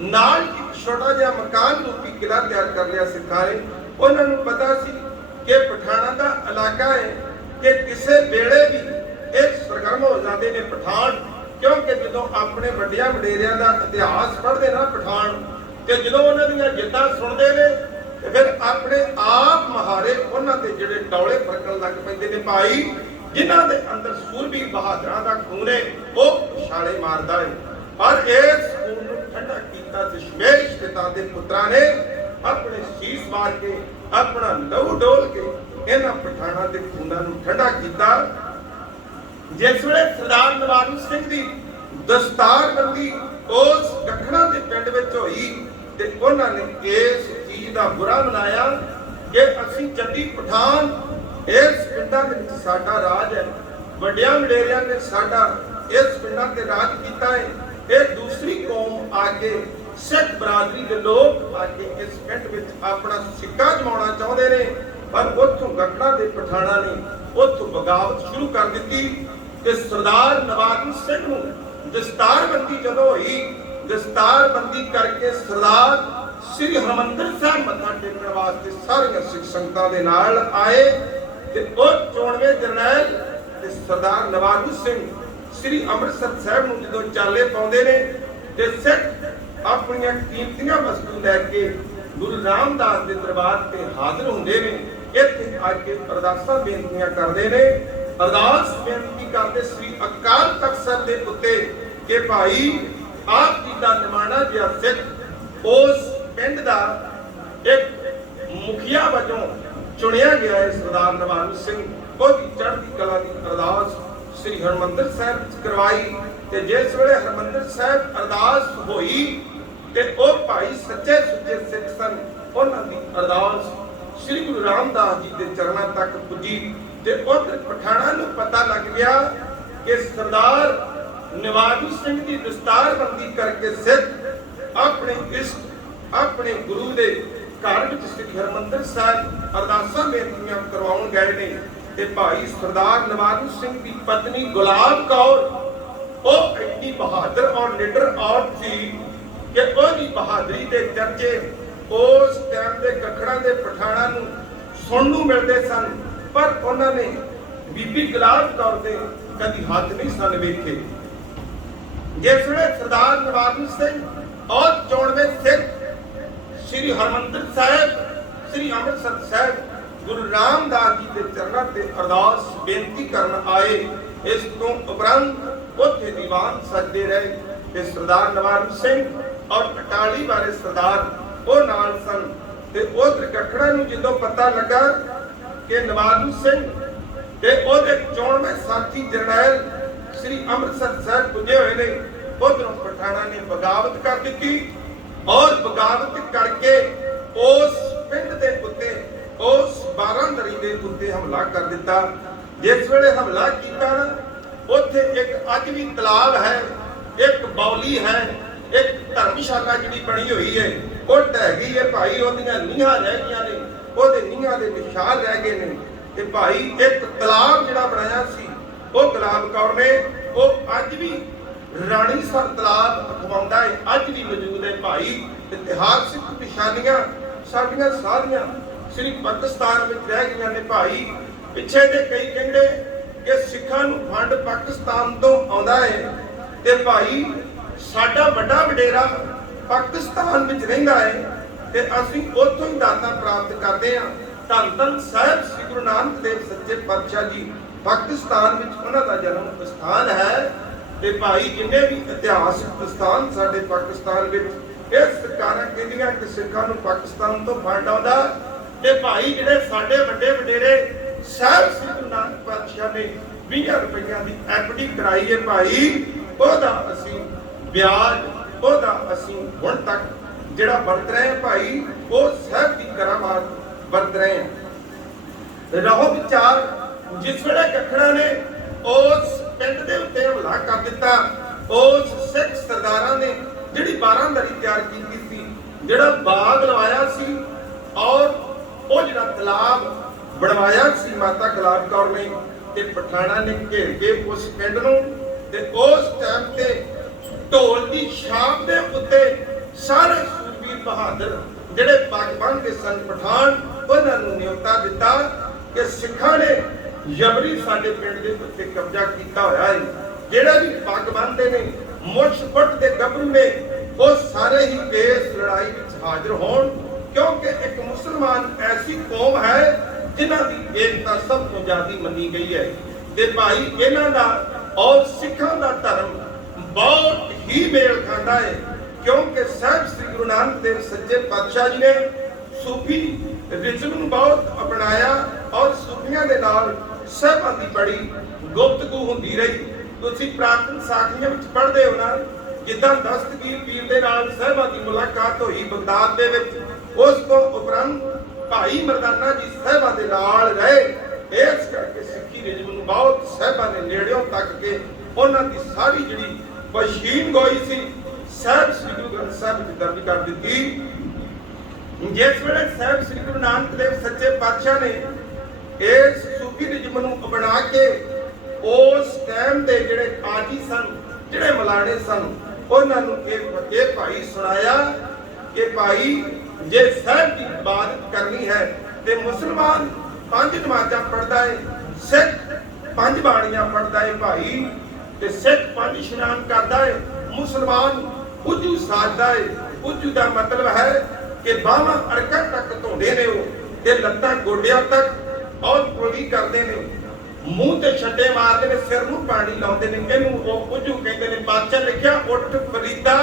ਨਾਲ ਇੱਕ ਛੋਟਾ ਜਿਹਾ ਮਕਾਨ ਰੂਪੀ ਕਿਲਾ ਤਿਆਰ ਕਰ ਲਿਆ ਸਿੱਖਾਂ ਨੇ। ਉਹਨਾਂ ਨੂੰ ਪਤਾ ਸੀ ਕਿ ਪਠਾਨਾਂ ਦਾ ਇਲਾਕਾ ਹੈ ਕਿ ਕਿਸੇ ਵੇਲੇ ਵੀ ਇਹ ਸਰਗਰਮ ਹੋ ਜਾਂਦੇ ਨੇ ਪਠਾਨ, ਕਿਉਂਕਿ ਜਦੋਂ ਆਪਣੇ ਵੱਡਿਆਂ ਵਡੇਰਿਆਂ ਦਾ ਇਤਿਹਾਸ ਪੜ੍ਹਦੇ ਨਾ ਪਠਾਨ ਤੇ ਜਦੋਂ ਉਹਨਾਂ ਦੀਆਂ ਜਿੱਤਾਂ ਸੁਣਦੇ ਨੇ ਤੇ ਫਿਰ ਆਪਣੇ ਆਪ ਮਹਾਰੇ ਉਹਨਾਂ ਦੇ ਜਿਹੜੇ ਡੌਲੇ ਫਰਕਣ ਲੱਗ ਪੈਂਦੇ ਨੇ। ਭਾਈ ਜਿਨ੍ਹਾਂ ਦੇ ਅੰਦਰ ਸੂਰਬੀ ਬਹਾਦਰਾਂ ਦਾ ਖੂਨ ਹੈ ਉਹ ਛਾਲੇ ਮਾਰਦਾ ਹੈ। ਪਰ ਇਸ ਖੂਨ ਨੂੰ ਠੰਡਾ ਕੀਤਾ ਦਸ਼ਮੇਸ਼ ਪਿਤਾ ਦੇ ਪੁੱਤਰਾਂ ਨੇ ਆਪਣੇ ਸੀਸ ਮਾਰ ਕੇ ਆਪਣਾ ਲਹੂ ਡੋਲ ਕੇ ਇਹਨਾਂ ਪਠਾਨਾਂ ਦੇ ਖੂਨਾਂ ਨੂੰ ਠੰਡਾ ਕੀਤਾ। ਜਿਸ ਵੇਲੇ ਸਰਦਾਰ ਨਵਾਜ਼ੂ ਸਿੰਘ ਦੀ ਦਸਤਾਰਬੰਦੀ ਉਸ ਗੱਖਣਾ ਦੇ ਪਿੰਡ ਵਿੱਚ ਹੋਈ ਤੇ ਉਹਨਾਂ ਨੇ ਇਸ ਚੀਜ਼ ਦਾ ਬੁਰਾ ਮਨਾਇਆ ਕਿ ਅਸੀਂ ਜੱਦੀ ਪਠਾਨ, ਇਸ ਪਿੰਡਾਂ ਦੇ ਵਿੱਚ ਸਾਡਾ ਰਾਜ ਹੈ, ਵੱਡਿਆਂ ਵਡੇਰਿਆਂ ਨੇ ਸਾਡਾ ਇਸ ਪਿੰਡਾਂ ਤੇ ਰਾਜ ਕੀਤਾ ਹੈ, ਇਹ ਦੂਸਰੀ ਕੌਮ ਆ ਕੇ ਸਿੱਖ ਬਰਾਦਰੀ ਦੇ ਲੋਕ ਆ ਕੇ ਇਸ ਪਿੰਡ ਵਿੱਚ ਆਪਣਾ ਸਿੱਕਾ ਜਮਾਉਣਾ ਚਾਹੁੰਦੇ ਨੇ। ਪਰ ਉੱਥੋਂ ਗੱਖਣਾ ਦੇ ਪਠਾਨਾਂ ਨੇ ਉੱਥੋਂ ਬਗਾਵਤ ਸ਼ੁਰੂ ਕਰ ਦਿੱਤੀ ਤੇ ਸਰਦਾਰ ਨਵਾਜ਼ੂ ਸਿੰਘ ਨੂੰ ਦਸਤਾਰਬੰਦੀ ਜਦੋਂ ਹੋਈ, ਦਸਤਾਰਬੰਦੀ ਕਰਕੇ ਸਰਦਾਰ ਸ੍ਰੀ ਹਰਿਮੰਦਰ ਸਾਹਿਬ ਮੱਥਾ ਟੇਕਣ ਵਾਸਤੇ ਸਾਰੀਆਂ ਸਿੱਖ ਸੰਗਤਾਂ ਦੇ ਨਾਲ ਆਏ ਤੇ ਉਹ ਚੋਣਵੇਂ ਜਰਨੈਲ ਤੇ ਸਰਦਾਰ ਨਵਾਜ਼ੂ ਸਿੰਘ ਸ੍ਰੀ ਅੰਮ੍ਰਿਤਸਰ ਸਾਹਿਬ ਨੂੰ ਜਦੋਂ ਚਾਲੇ ਪਾਉਂਦੇ ਨੇ ਤੇ ਸਿੱਖ ਆਪਣੀਆਂ ਕੀਮਤੀਆਂ ਵਸਤੂ ਲੈ ਕੇ ਗੁਰੂ ਰਾਮਦਾਸ ਦੇ ਦਰਬਾਰ ਤੇ ਹਾਜ਼ਰ ਹੁੰਦੇ ਨੇ। ਇੱਥੇ ਆ ਕੇ ਅਰਦਾਸਾਂ ਬੇਨਤੀਆਂ ਕਰਦੇ ਨੇ, ਅਰਦਾਸ ਬੇਨਤੀ ਕਰਦੇ ਸ੍ਰੀ ਅਕਾਲ ਤਖਤ ਸਾਹਿਬ ਦੇ ਉੱਤੇ ਕਿ ਭਾਈ ਆਪ ਜੀ ਦਾ ਨਿਮਾਣਾ ਜਿਹਾ ਸਿੱਖ ਉਸ ਪਿੰਡ ਦਾ ਇੱਕ ਮੁਖੀਆ ਵਜੋਂ ਚੁਣਿਆ ਗਿਆ ਹੈ ਸਰਦਾਰ ਨਵਾਜ਼ੂ ਸਿੰਘ, ਉਹਦੀ ਚੜ੍ਹਦੀ ਕਲਾ ਦੀ ਅਰਦਾਸ ਸ੍ਰੀ ਹਰਿਮੰਦਰ ਸਾਹਿਬ ਵਿੱਚ ਕਰਵਾਈ। ਤੇ ਜਿਸ ਵੇਲੇ ਹਰਿਮੰਦਰ ਸਾਹਿਬ ਅਰਦਾਸ ਹੋਈ ਤੇ ਉਹ ਭਾਈ ਸੱਚੇ ਸੁੱਚੇ ਸਿੱਖ ਸਨ, ਉਹਨਾਂ ਦੀ ਅਰਦਾਸ ਸ੍ਰੀ ਗੁਰੂ ਰਾਮਦਾਸ ਜੀ ਦੇ ਚਰਨਾਂ ਤੱਕ ਪੁੱਜੀ ਤੇ ਉਧਰ ਪਠਾਨਾਂ ਨੂੰ ਪਤਾ ਲੱਗ ਗਿਆ ਕਿ ਸਰਦਾਰ ਨਵਾਜ਼ੂ ਸਿੰਘ ਦੀ ਦਸਤਾਰਬੰਦੀ ਕਰਕੇ ਸਿੱਖ ਆਪਣੇ ਇਸ਼ਟ ਆਪਣੇ ਗੁਰੂ ਦੇ ਘਰ ਵਿੱਚ ਸ੍ਰੀ ਹਰਿਮੰਦਰ ਸਾਹਿਬ ਅਰਦਾਸਾਂ ਬੇਨਤੀਆਂ ਕਰਵਾਉਣ ਗਏ ਨੇ। ਤੇ ਭਾਈ ਸਰਦਾਰ ਨਵਾਜ਼ੂ ਸਿੰਘ ਦੀ ਪਤਨੀ ਗੁਲਾਬ ਕੌਰ ਉਹ ਇੰਨੀ ਬਹਾਦਰ ਔਰ ਨਿਡਰ ਔਰਤ ਸੀ ਕਿ ਉਹਦੀ ਬਹਾਦਰੀ ਦੇ ਚਰਚੇ ਉਸ ਟਾਈਮ ਦੇ ਗੱਖੜਾਂ ਦੇ ਪਠਾਨਾਂ ਨੂੰ ਸੁਣਨ ਨੂੰ ਮਿਲਦੇ ਸਨ, ਪਰ ਉਹਨਾਂ ਨੇ ਬੀਬੀ ਗੁਲਾਬ ਕੌਰ ਦੇ ਕਦੀ ਹੱਥ ਨਹੀਂ ਸਨ ਵੇਖੇ। ਜਿਸ ਵੇਲੇ ਸਰਦਾਰ ਨਵਾਜ਼ੂ ਸਿੰਘ ਔਰ ਚੋਣਵੇਂ ਸਿੱਖ ਸ੍ਰੀ ਹਰਿਮੰਦਰ ਸਾਹਿਬ ਸ੍ਰੀ ਅੰਮ੍ਰਿਤਸਰ ਸਾਹਿਬ ਗੁਰੂ ਰਾਮਦਾਸ ਜੀ ਦੇ ਚਰਨਾਂ ਤੇ ਅਰਦਾਸ ਬੇਨਤੀ ਕਰਨ ਆਏ, ਇਸ ਤੋਂ ਉਪਰੰਤ ਉੱਥੇ ਦੀਵਾਨ ਸਜਦੇ ਰਹੇ ਤੇ ਸਰਦਾਰ ਨਵਾਜ਼ੂ ਸਿੰਘ ਔਰ ਅਟਾਲੀ ਵਾਲੇ ਸਰਦਾਰ ਉਹ ਨਾਲ ਸਨ। ਤੇ ਉਧਰ ਗੱਖੜਾਂ ਨੂੰ ਜਦੋਂ ਪਤਾ ਲੱਗਾ ਕਿ ਨਵਾਜ਼ੂ ਸਿੰਘ ਤੇ ਉਹਦੇ ਚੋਣਵੇਂ ਸਾਥੀ ਜਰਨੈਲ ਸ੍ਰੀ ਅੰਮ੍ਰਿਤਸਰ ਸਾਹਿਬ ਪੁੱਜੇ ਹੋਏ ਨੇ, ਉਧਰੋਂ ਪਠਾਨਾਂ ਨੇ ਬਗਾਵਤ ਕਰ ਦਿੱਤੀ ਔਰ ਬਗਾਵਤ ਕਰਕੇ ਉਸ ਪਿੰਡ ਦੇ ਉੱਤੇ ਉਸ ਬਾਰਾਂਦਰੀ ਦੇ ਉੱਤੇ ਹਮਲਾ ਕਰ ਦਿੱਤਾ। ਜਿਸ ਵੇਲੇ ਹਮਲਾ ਕੀਤਾ ਨਾ ਉੱਥੇ ਇੱਕ ਅੱਜ ਵੀ ਤਲਾਬ ਹੈ, ਇੱਕ ਬੌਲੀ ਹੈ, ਇੱਕ ਧਰਮਸ਼ਾਲਾ ਜਿਹੜੀ ਬਣੀ ਹੋਈ ਹੈ ਉਹ ਢਹਿ ਗਈ ਹੈ ਭਾਈ, ਉਹਦੀਆਂ ਨੀਹਾਂ ਰਹਿ ਗਈਆਂ ਨੇ, ਉਹਦੇ ਨੀਹਾਂ ਦੇ ਨਿਸ਼ਾਨ ਰਹਿ ਗਏ ਨੇ। ਤੇ ਭਾਈ ਇੱਕ ਤਲਾਬ ਜਿਹੜਾ ਬਣਾਇਆ ਸੀ ਉਹ ਗੁਲਾਬ ਕੌਰ ਨੇ, ਉਹ ਅੱਜ ਵੀ ਰਾਣੀ ਸਰ ਤਲਾਬ ਅਖਵਾਉਂਦਾ ਹੈ, ਅੱਜ ਵੀ ਮੌਜੂਦ ਹੈ ਭਾਈ। ਇਤਿਹਾਸਿਕ ਨਿਸ਼ਾਨੀਆਂ ਸਾਡੀਆਂ ਸਾਰੀਆਂ ਸ੍ਰੀ ਪਾਕਿਸਤਾਨ ਵਿੱਚ ਰਹਿ ਗਈਆਂ ਨੇ ਭਾਈ। ਪਿੱਛੇ ਦੇ ਕਈ ਕਹਿੰਦੇ ਕਿ ਸਿੱਖਾਂ ਨੂੰ ਫੰਡ ਪਾਕਿਸਤਾਨ ਤੋਂ ਆਉਂਦਾ ਹੈ, ਤੇ ਭਾਈ ਸਾਡਾ ਵੱਡਾ ਵਡੇਰਾ ਪਾਕਿਸਤਾਨ ਵਿੱਚ ਰਹਿੰਦਾ ਹੈ ਤੇ ਅਸੀਂ ਉੱਥੋਂ ਹੀ ਦਾਤਾਂ ਪ੍ਰਾਪਤ ਕਰਦੇ ਹਾਂ। ਧੰਨ ਧੰਨ ਸਾਹਿਬ ਸ੍ਰੀ ਗੁਰੂ ਨਾਨਕ ਦੇਵ ਸੱਚੇ ਪਾਤਸ਼ਾਹ ਜੀ ਪਾਕਿਸਤਾਨ ਵਿੱਚ ਉਹਨਾਂ ਦਾ ਜਨਮ ਸਥਾਨ ਹੈ। ਤੇ ਭਾਈ ਜਿੰਨੇ ਵੀ ਇਤਿਹਾਸਕ ਸਥਾਨ ਸਾਡੇ ਪਾਕਿਸਤਾਨ ਵਿੱਚ, ਇਹ ਸਰਕਾਰਾਂ ਕਹਿੰਦੀਆਂ ਕਿ ਸਿੱਖਾਂ ਨੂੰ ਪਾਕਿਸਤਾਨ ਤੋਂ ਫੰਡ ਆਉਂਦਾ, ਤੇ ਭਾਈ ਜਿਹੜੇ ਸਾਡੇ ਵੱਡੇ ਵਡੇਰੇ ਸਾਹਿਬ ਸ੍ਰੀ ਗੁਰੂ ਨਾਨਕ ਪਾਤਸ਼ਾਹ ਨੇ 20 ਰੁਪਈਆਂ ਦੀ ਐਫਡੀ ਕਰਾਈ ਹੈ ਭਾਈ, ਉਹਦਾ ਅਸੀਂ ਵਿਆਜ, ਉਹਦਾ ਅਸੀਂ ਹੁਣ ਤੱਕ ਜਿਹੜਾ ਵਰਤ ਰਹੇ ਹਾਂ ਭਾਈ, ਉਹ ਸਾਹਿਬ ਦੀ ਕਰਾਮਾਤ ਵਰਤ ਰਹੇ ਹਾਂ। ਰਹੋ ਵਿਚਾਰ, ਜਿਸ ਵੇਲੇ ਕੱਖੜਾ ਨੇ ਉਸ ਪਿੰਡ ਦੇ ਉੱਤੇ ਹਮਲਾ ਕਰ ਦਿੱਤਾ, ਉਸ ਸਿੱਖ ਸਰਦਾਰਾਂ ਨੇ ਜਿਹੜੀ 12 ਦਰੀ ਤਿਆਰ ਕੀਤੀ ਸੀ, ਜਿਹੜਾ ਬਾਗ ਲਵਾਇਆ ਸੀ, ਔਰ ਉਹ ਜਿਹੜਾ ਤਲਾਬ ਬਣਵਾਇਆ ਸੀ ਮਾਤਾ ਗੁਲਾਬ ਕੌਰ ਨੇ ਤੇ ਪਠਾਣਾ ਨੇ ਘੇਰ ਕੇ ਉਸ ਪਿੰਡ ਨੂੰ। ਤੇ ਉਸ ਟਾਈਮ ਤੇ ਢੋਲ ਦੀ ਛਾਪ ਦੇ ਉੱਤੇ ਸਾਰੇ ਸੂਰਬੀਰ ਬਹਾਦਰ ਜਿਹੜੇ ਪੱਗ ਬੰਨ੍ਹਦੇ ਸਨ ਪਠਾਨ, ਉਹਨਾਂ ਨੂੰ ਨਿਯੁਕਤਾ ਦਿੱਤਾ ਕਿ ਸਿੱਖਾਂ ਨੇ ਜਬਰੀ ਸਾਡੇ ਪਿੰਡ ਦੇ ਉੱਤੇ ਕਬਜ਼ਾ ਕੀਤਾ ਹੋਇਆ ਹੈ। ਜਿਹੜੇ ਵੀ ਪੱਗ ਬੰਨ੍ਹਦੇ ਨੇ, ਮੁੱਛ ਫੁੱਟ ਦੇ ਗੱਭਰੂ ਨੇ, ਉਹ ਸਾਰੇ ਹੀ ਇਸ ਲੜਾਈ ਵਿੱਚ ਹਾਜ਼ਰ ਹੋਣ, ਕਿਉਂਕਿ ਇੱਕ ਮੁਸਲਮਾਨ ਐਸੀ ਕੌਮ ਹੈ ਜਿਨ੍ਹਾਂ ਦੀ ਏਕਤਾ ਸਭ ਤੋਂ ਜ਼ਿਆਦਾ ਮੰਨੀ ਗਈ ਹੈ। ਤੇ ਭਾਈ ਇਹਨਾਂ ਦਾ ਔਰ ਸਿੱਖਾਂ ਦਾ ਧਰਮ ਬਹੁਤ ਹੀ ਮੇਲ ਖਾਂਦਾ ਹੈ, ਕਿਉਂਕਿ ਸਾਹਿਬ ਸ੍ਰੀ ਗੁਰੂ ਨਾਨਕ ਦੇਵ ਸੱਚੇ ਪਾਤਸ਼ਾਹ ਜੀ ਨੇ ਸੂਫੀ ਰਿਜ਼ਮ ਨੂੰ ਬਹੁਤ ਅਪਣਾਇਆ, ਔਰ ਸੂਫੀਆਂ ਦੇ ਨਾਲ ਸਾਹਿਬਾਂ ਦੀ ਬੜੀ ਗੁਫ਼ਤਗੂ ਹੁੰਦੀ ਰਹੀ। ਤੁਸੀਂ ਪ੍ਰਾਤਨ ਸਾਖੀਆਂ ਵਿੱਚ ਪੜ੍ਹਦੇ ਹੋ ਨਾ, ਜਿੱਦਾਂ ਦਸਤਗੀਰ ਪੀਰ ਦੇ ਨਾਲ ਸਾਹਿਬਾਂ ਦੀ ਮੁਲਾਕਾਤ ਹੋਈ ਬਗਦਾਦ ਦੇ ਵਿੱਚ, ਉਸ ਤੋਂ ਉਪਰੰਤ ਭਾਈ ਮਰਦਾਨਾ ਜੀ ਸਾਹਿਬਾਂ ਦੇ ਨਾਲ ਰਹੇ। ਇਸ ਕਰਕੇ ਸਿੱਖੀ ਰਿਜ਼ਮ ਨੂੰ ਬਹੁਤ ਸਾਹਿਬਾਂ ਨੇ ਨੇੜਿਓਂ ਤੱਕ ਕੇ ਉਹਨਾਂ ਦੀ ਸਾਰੀ ਜਿਹੜੀ ਪਛੀਣ ਗੋਈ ਸੀ ਸਾਹਿਬ ਸ੍ਰੀ ਗੁਰੂ ਗ੍ਰੰਥ ਸਾਹਿਬ ਵਿੱਚ ਦਰਜ ਕਰ ਦਿੱਤੀ। ਜਿਸ ਵੇਲੇ ਸਾਹਿਬ ਸ੍ਰੀ ਗੁਰੂ ਨਾਨਕ ਦੇਵ ਸੱਚੇ ਪਾਤਸ਼ਾਹ ਨੇ ਇਸ ਸੂਫੀ ਰਿਜ਼ਮ ਨੂੰ ਅਪਣਾ ਕੇ ਉਸ ਟਾਈਮ ਦੇ ਜਿਹੜੇ ਕਾਜੀ ਸਨ, ਜਿਹੜੇ ਮਲਾਣੇ ਸਨ, ਉਹਨਾਂ ਨੂੰ ਇਹ ਭਾਈ ਸੁਣਾਇਆ ਕਿ ਭਾਈ ਜੇ ਸਾਹਿਬ ਦੀ ਇਬਾਦਤ ਕਰਨੀ ਹੈ ਤੇ ਮੁਸਲਮਾਨ 5 ਨਮਾਜ਼ਾਂ ਪੜ੍ਹਦਾ ਹੈ, ਸਿੱਖ 5 ਬਾਣੀਆਂ ਪੜ੍ਹਦਾ ਹੈ ਭਾਈ, ਤੇ ਸਿੱਖ 5 ਇਸ਼ਨਾਨ ਕਰਦਾ ਹੈ, ਮੁਸਲਮਾਨ ਉਜੂ ਸਾਜਦਾ ਹੈ। ਉਜੂ ਦਾ ਮਤਲਬ ਹੈ ਕਿ ਬਾਹਾਂ ਅਰਕਾਂ ਤੱਕ ਧੋਂਦੇ ਨੇ ਉਹ, ਤੇ ਲੱਤਾਂ ਗੋਡਿਆਂ ਤੱਕ, ਔਰ ਕੁਲੀ ਕਰਦੇ ਨੇ, ਮੂੰਹ ਤੇ ਛੱਡੇ ਮਾਰਦੇ ਨੇ, ਸਿਰ ਨੂੰ ਪਾਣੀ ਲਾਉਂਦੇ ਨੇ, ਇਹਨੂੰ ਉਹ ਉਜੂ ਕਹਿੰਦੇ ਨੇ। ਬਾਦਸ਼ਾਹ ਲਿਖਿਆ ਉੱਠ ਫਰੀਦਾ